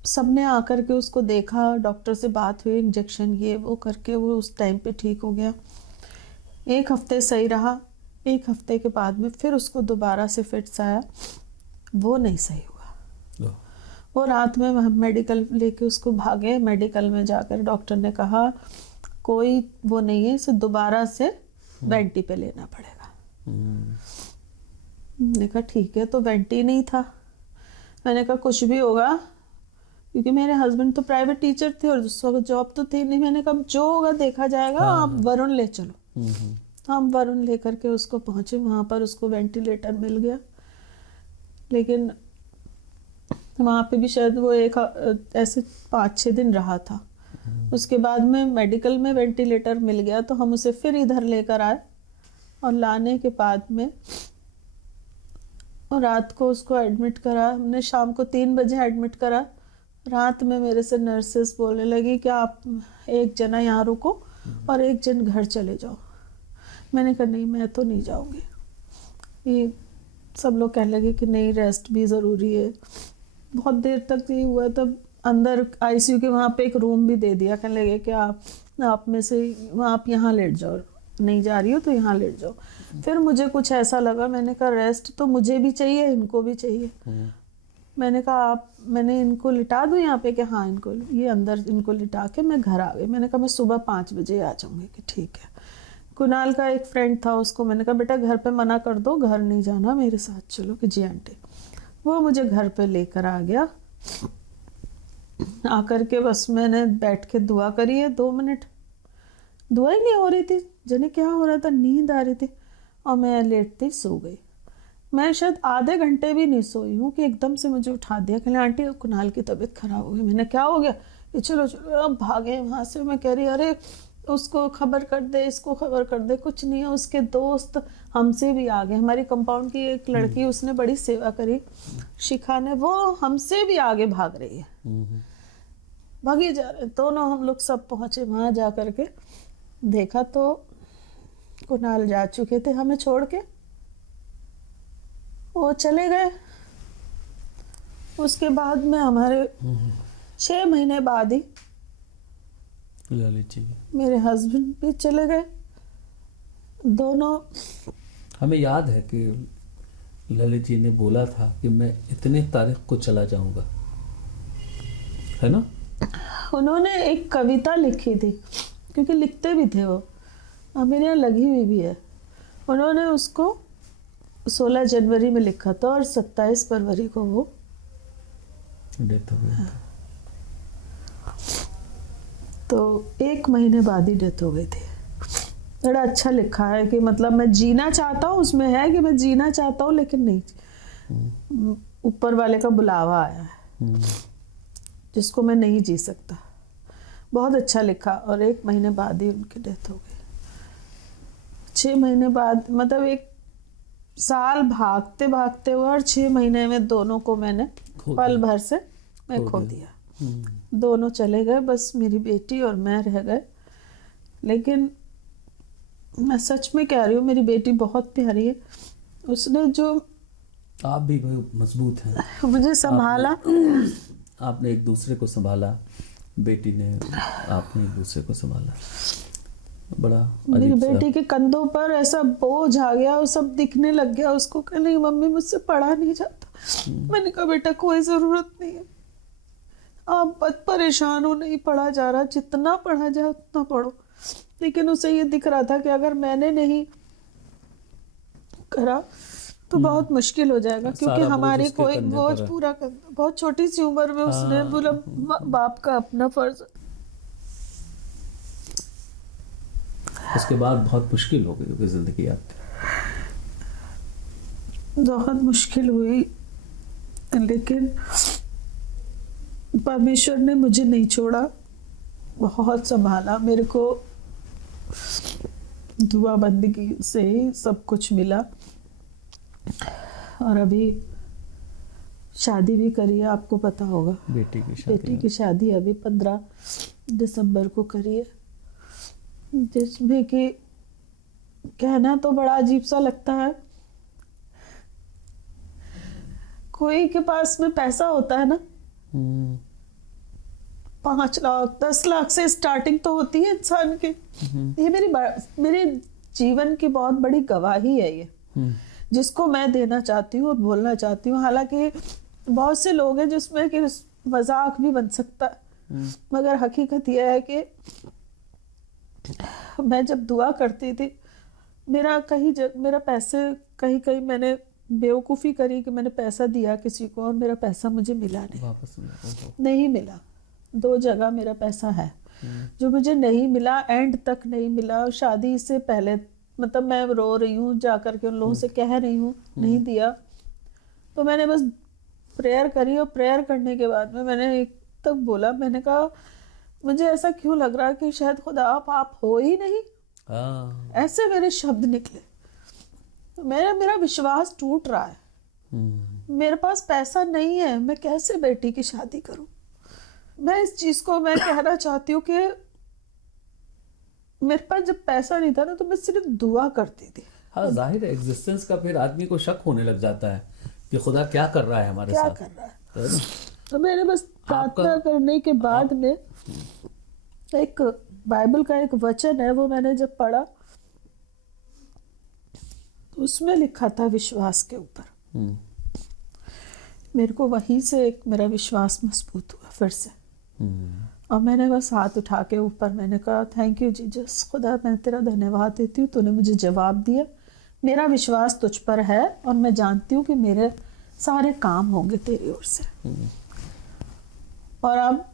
सबने आकर के उसको देखा, डॉक्टर से बात हुई, इंजेक्शन ये वो करके वो उस टाइम पे ठीक हो गया। 1 हफ्ते सही रहा, 1 हफ्ते के बाद में फिर उसको दोबारा से फिट्स आया, वो नहीं सही हुआ। वो रात में हम मेडिकल लेके उसको भागे। मेडिकल में जाकर डॉक्टर ने कहा कोई वो नहीं है, इसे दोबारा से वेंटी पे लेना पड़ेगा। मैंने कहा ठीक है। तो वेंटी नहीं था। मैंने कहा कुछ भी होगा, क्योंकि मेरे हस्बैंड तो प्राइवेट टीचर थे और उस वक्त जॉब तो थी नहीं। मैंने कहा जो होगा देखा जाएगा, आप वरुण ले चलो। हम वरुण लेकर के उसको पहुंचे, वहां पर उसको वेंटिलेटर मिल गया, लेकिन वहां पे भी शायद वो ऐसे 5-6 दिन रहा था। उसके बाद में मेडिकल में वेंटिलेटर मिल गया तो हम उसे फिर इधर लेकर आए और लाने के बाद में और रात को उसको एडमिट करा। हमने शाम को 3 बजे एडमिट करा। रात में मेरे से नर्सेस बोलने लगी कि आप एक जना यहाँ रुको और एक जन घर चले जाओ। मैंने कहा नहीं, मैं तो नहीं जाऊंगी। ये सब लोग कहने लगे कि नहीं, रेस्ट भी ज़रूरी है। बहुत देर तक ये हुआ, तब अंदर आईसीयू के वहाँ पे एक रूम भी दे दिया। कहने लगे कि आप में से आप यहाँ लेट जाओ, नहीं जा रही हो तो यहाँ लेट जाओ। फिर मुझे कुछ ऐसा लगा, मैंने कहा रेस्ट तो मुझे भी चाहिए, इनको भी चाहिए। मैंने कहा मैंने इनको लिटा दूँ यहाँ पे कि हाँ इनको, ये अंदर इनको लिटा के मैं घर आ गई। मैंने कहा मैं सुबह 5 बजे आ जाऊँगी। कि ठीक है। कुणाल का एक फ्रेंड था, उसको मैंने कहा बेटा घर पे मना कर दो, घर नहीं जाना, मेरे साथ चलो। कि जी आंटी। वो मुझे घर पे लेकर आ गया। आकर के बस मैंने बैठ के दुआ करी है 2 मिनट। दुआ ही नहीं हो रही थी, जाने क्या हो रहा था, नींद आ रही थी और मैं लेटते ही सो गई। मैं शायद आधे घंटे भी नहीं सोई हूँ कि एकदम से मुझे उठा दिया। कहले आंटी कुणाल की तबीयत खराब हो गई। मैंने क्या हो गया? ये चलो चलो। अब भागे वहाँ से। मैं कह रही अरे उसको खबर कर दे, इसको खबर कर दे। कुछ नहीं है। उसके दोस्त हमसे भी आ गए। हमारी कंपाउंड की एक लड़की, उसने बड़ी सेवा करी, शिखा ने, वो हमसे भी आगे भाग रही है। भागे जा रहे दोनों। हम लोग सब पहुंचे वहां। जा करके देखा तो कुणाल जा चुके थे हमें छोड़ के, वो चले गए। उसके बाद में हमारे 6 महीने बाद ही ललित जी मेरे हस्बैंड भी चले गए दोनों। हमें याद है कि ललित जी ने बोला था कि मैं इतने तारीख को चला जाऊंगा, है ना? उन्होंने एक कविता लिखी थी, क्योंकि लिखते भी थे वो, मेरे यहाँ लगी हुई भी है। उन्होंने उसको 16 जनवरी में लिखा था और 27 फरवरी को वो डेथ हो गई। तो 1 महीने बाद ही डेथ हो गई थी। बड़ा अच्छा लिखा है कि मतलब मैं जीना चाहता हूँ, उसमें है कि मैं जीना चाहता हूँ लेकिन नहीं, ऊपर वाले का बुलावा आया है जिसको मैं नहीं जी सकता। बहुत अच्छा लिखा। और 1 महीने बाद ही उनकी डेथ हो गई। 6 महीने बाद, मतलब 1 साल भागते भागते हुआ और 6 महीने में दोनों को मैंने पल भर से मैं खो दिया। दोनों चले गए, बस मेरी बेटी और मैं रह गए। लेकिन मैं सच में कह रही हूँ, मेरी बेटी बहुत प्यारी है। उसने जो आप भी मजबूत हैं, मुझे संभाला, आपने एक दूसरे को संभाला, बेटी ने, आपने एक दूसरे को संभाला। बड़ा मेरी अजीब सा। बेटी के कंधों पर ऐसा बोझ आ गया और सब दिखने लग गया उसको। कहने लगी मम्मी मुझसे पढ़ा नहीं जाता। मैंने कहा बेटा कोई जरूरत नहीं है, आप मत परेशान हो, नहीं पढ़ा जा रहा, जितना पढ़ा जाए उतना पढ़ो। लेकिन उसे ये दिख रहा था कि अगर मैंने नहीं करा तो बहुत मुश्किल हो जाएगा, क्योंकि हमारी कोई बोझ पूरा कर, बहुत छोटी सी उम्र में उसने बोला बाप का अपना फर्ज। उसके बाद बहुत मुश्किल हो गई जिंदगी आपकी। बहुत मुश्किल हुई, लेकिन परमेश्वर ने मुझे नहीं छोड़ा, बहुत संभाला। मेरे को दुआ बंदगी से ही सब कुछ मिला। और अभी शादी भी करी है, आपको पता होगा, बेटी की शादी अभी 15 दिसंबर को करी है, जिसमें कि कहना तो बड़ा अजीब सा लगता है। कोई के पास में पैसा होता है ना, 5 लाख 10 लाख से स्टार्टिंग तो होती है इंसान की। ये मेरे जीवन की बहुत बड़ी गवाही है ये, जिसको मैं देना चाहती हूँ और बोलना चाहती हूँ। हालांकि बहुत से लोग हैं जिसमें कि मजाक भी बन सकता है, मगर हकीकत यह है कि मैं जब दुआ करती थी, मेरा पैसे कहीं मैंने बेवकूफ़ी करी कि मैंने पैसा दिया किसी को और मेरा पैसा मुझे मिला नहीं, वापस नहीं मिला। 2 जगह मेरा पैसा है जो मुझे नहीं मिला, एंड तक नहीं मिला। शादी से पहले मतलब मैं रो रही हूँ, जा करके उन लोगों से कह रही हूँ नहीं दिया। तो मैंने बस प्रेयर करी, और प्रेयर करने के बाद में मैंने एक तक बोला, मैंने कहा मुझे ऐसा क्यों लग रहा है कि शायद खुदा आप हो ही नहीं। ऐसे मेरे शब्द निकले। मेरा विश्वास टूट रहा है। मेरे पास पैसा नहीं है, मैं कैसे बेटी की शादी करूं। मैं इस चीज को मैं कहना चाहती हूँ कि मेरे पास जब पैसा नहीं था ना, तो मैं सिर्फ दुआ करती थी। हाँ, जाहिर है एग्जिस्टेंस का फिर आदमी को शक होने लग जाता है कि खुदा क्या कर रहा है हमारे साथ, क्या कर रहा है। तो मैंने बस प्रार्थना करने के बाद में एक बाइबल का एक वचन है, वो मैंने जब पढ़ा तो उसमें लिखा था विश्वास के ऊपर। मेरे को वहीं से एक मेरा विश्वास मजबूत हुआ फिर से। और मैंने बस हाथ उठा के ऊपर मैंने कहा थैंक यू जीसस, खुदा मैं तेरा धन्यवाद देती हूँ, तूने मुझे जवाब दिया। मेरा विश्वास तुझ पर है और मैं जानती हूँ कि मेरे सारे काम होंगे तेरी ओर से। और अब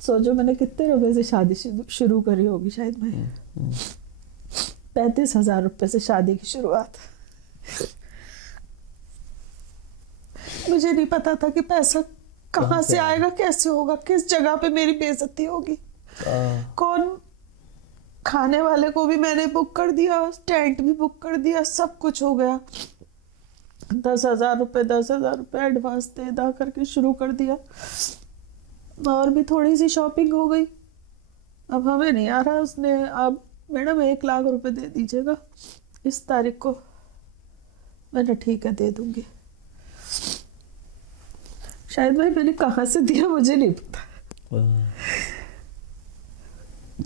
सोचो मैंने कितने रुपए से शादी शुरू करी होगी, शायद मैं 35,000 रुपए से शादी की शुरुआत। मुझे नहीं पता था कि पैसा कहाँ से आएगा, कैसे होगा, किस जगह पे मेरी बेइज्जती होगी, कौन खाने वाले को भी मैंने बुक कर दिया, टेंट भी बुक कर दिया, सब कुछ हो गया। 10,000 रुपए एडवांस दे करके शुरू कर दिया। और भी थोड़ी सी शॉपिंग हो गई। अब हमें नहीं आ रहा, उसने अब मैडम 1 लाख रुपए दे दीजिएगा इस तारीख को। मैंने ठीक है दे दूंगी। शायद भाई मैंने कहाँ से दिया मुझे नहीं पता।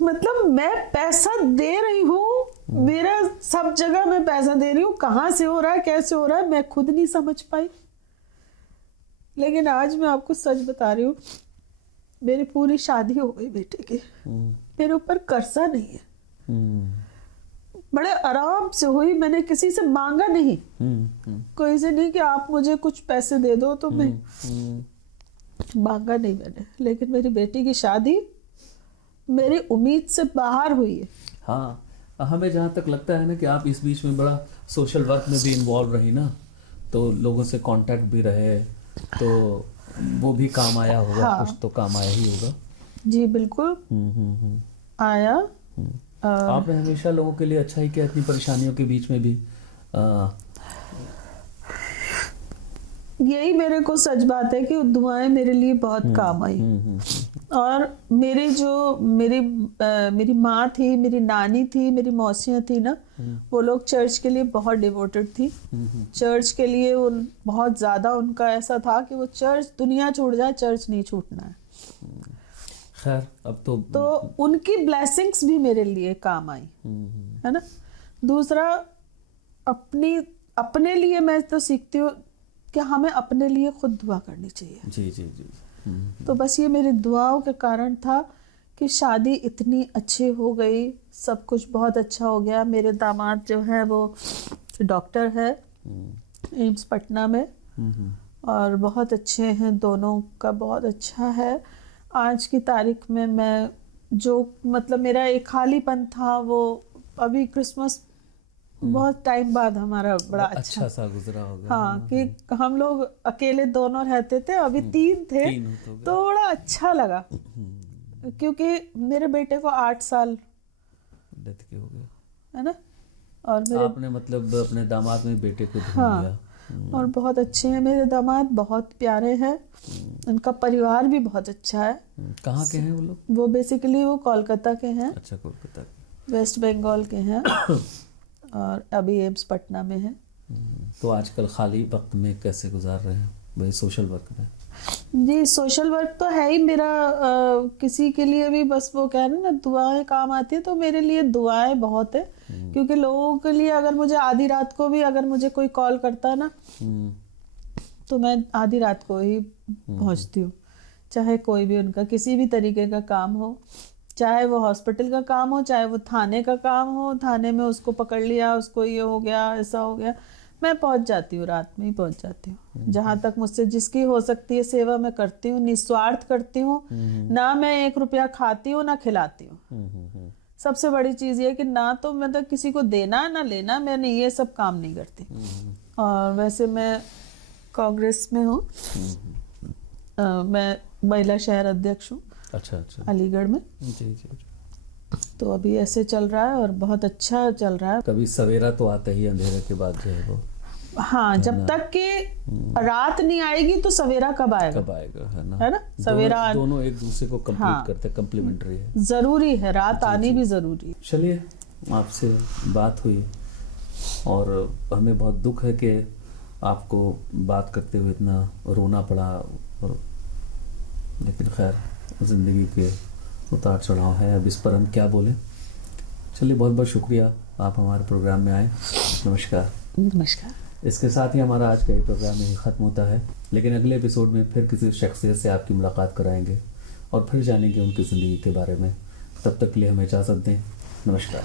मतलब मैं पैसा दे रही हूँ, मेरा सब जगह मैं पैसा दे रही हूँ, कहाँ से हो रहा है कैसे हो रहा है मैं खुद नहीं समझ पाई। लेकिन आज मैं आपको सच बता रही हूँ, मेरी पूरी शादी हो गई बेटे की। मेरे ऊपर कर्जा नहीं है, बड़े आराम से हुई। मैंने किसी से मांगा नहीं, कोई से नहीं कि आप मुझे कुछ पैसे दे दो, तो मैं मांगा नहीं मैंने। लेकिन मेरी बेटी की शादी मेरी उम्मीद से बाहर हुई है। हाँ, हमें जहाँ तक लगता है ना कि आप इस बीच में बड़ा सोशल वर्क में भी इन्वॉल्व रही ना, तो लोगों से कांटेक्ट भी रहे, तो वो भी काम आया होगा। हाँ। कुछ तो काम आया ही होगा। जी बिल्कुल आया। आपने हमेशा लोगों के लिए अच्छा ही किया, इतनी परेशानियों के बीच में भी। यही मेरे को सच बात है कि दुआएं मेरे लिए बहुत काम आई। और मेरी माँ थी, मेरी नानी थी, मेरी मौसियाँ थी ना, वो लोग चर्च के लिए बहुत डिवोटेड थी। चर्च के लिए वो बहुत ज़्यादा उनका ऐसा था कि वो चर्च दुनिया छूट जाए, चर्च नहीं छूटना है। खैर अब तो उनकी ब्लेसिंग्स भी मेरे लिए काम आई, है ना। दूसरा, अपने लिए मैं तो सीखती हूँ कि हमें अपने लिए खुद दुआ करनी चाहिए। जी जी जी। तो बस ये मेरी दुआओं के कारण था कि शादी इतनी अच्छी हो गई, सब कुछ बहुत अच्छा हो गया। मेरे दामाद जो है वो डॉक्टर है एम्स पटना में, और बहुत अच्छे हैं, दोनों का बहुत अच्छा है। आज की तारीख में मैं जो मतलब मेरा एक खालीपन था वो अभी क्रिसमस बहुत टाइम बाद हमारा बड़ा अच्छा सा गुजरा होगा। हाँ, कि हम लोग अकेले दोनों रहते थे, अभी तीन थे, तो बड़ा अच्छा लगा। क्योंकि मेरे बेटे को 8 साल डेथ के हो गया, है ना, और मेरे आपने मतलब अपने दामाद में बेटे को ढूंढ हाँ, लिया। और बहुत अच्छे हैं मेरे दामाद, बहुत प्यारे हैं। उनका परिवार भी बहुत अच्छा है। कहाँ के हैं वो लोग? वो बेसिकली वो कोलकाता के हैं। अच्छा, कोलकाता के। वेस्ट बंगाल के हैं और अभी एम्स पटना में है। तो आजकल खाली वक्त में कैसे गुजार रहे हैं भाई? सोशल वर्क में? जी, सोशल वर्क तो है ही मेरा। किसी के लिए भी बस वो कह रहे ना, दुआएं काम आती है, तो मेरे लिए दुआएं बहुत है। क्योंकि लोगों के लिए अगर मुझे आधी रात को भी अगर मुझे कोई कॉल करता है ना, तो मैं आधी रात को ही पहुंचती हूँ। चाहे कोई भी उनका किसी भी तरीके का काम हो, चाहे वो हॉस्पिटल का काम हो, चाहे वो थाने का काम हो, थाने में उसको पकड़ लिया, उसको ये हो गया, ऐसा हो गया, मैं पहुंच जाती हूँ, रात में ही पहुंच जाती हूँ। जहाँ तक मुझसे जिसकी हो सकती है सेवा मैं करती हूँ, निस्वार्थ करती हूँ। ना मैं 1 रुपया खाती हूँ ना खिलाती हूँ। सबसे बड़ी चीज़ ये कि ना तो मतलब किसी को देना ना लेना, मैंने ये सब काम नहीं करती। और वैसे मैं कांग्रेस में हूँ, मैं महिला शहर अध्यक्ष हूँ। अच्छा, अलीगढ़ में। जी जी। तो अभी ऐसे चल रहा है और बहुत अच्छा चल रहा है। कभी सवेरा तो आता ही अंधेरे के बाद जो है वो। हाँ, जब तक कि रात नहीं आएगी तो सवेरा कब आएगा? है ना, है ना, सवेरा दोनों एक दूसरे को कंप्लीट हाँ, करते, कम्प्लीमेंट्री है, जरूरी है, रात आनी भी जरूरी है। चलिए, आपसे बात हुई और हमें बहुत दुख है कि आपको बात करते हुए इतना रोना पड़ा, और लेकिन खैर ज़िंदगी के उतार चढ़ाव है, अब इस पर हम क्या बोलें। चलिए, बहुत बहुत शुक्रिया आप हमारे प्रोग्राम में आए। नमस्कार। नमस्कार। इसके साथ ही हमारा आज का ये प्रोग्राम यही ख़त्म होता है, लेकिन अगले एपिसोड में फिर किसी शख्सियत से आपकी मुलाकात कराएंगे और फिर जानेंगे उनकी ज़िंदगी के बारे में। तब तक के लिए हमें इजाज़त दें। नमस्कार।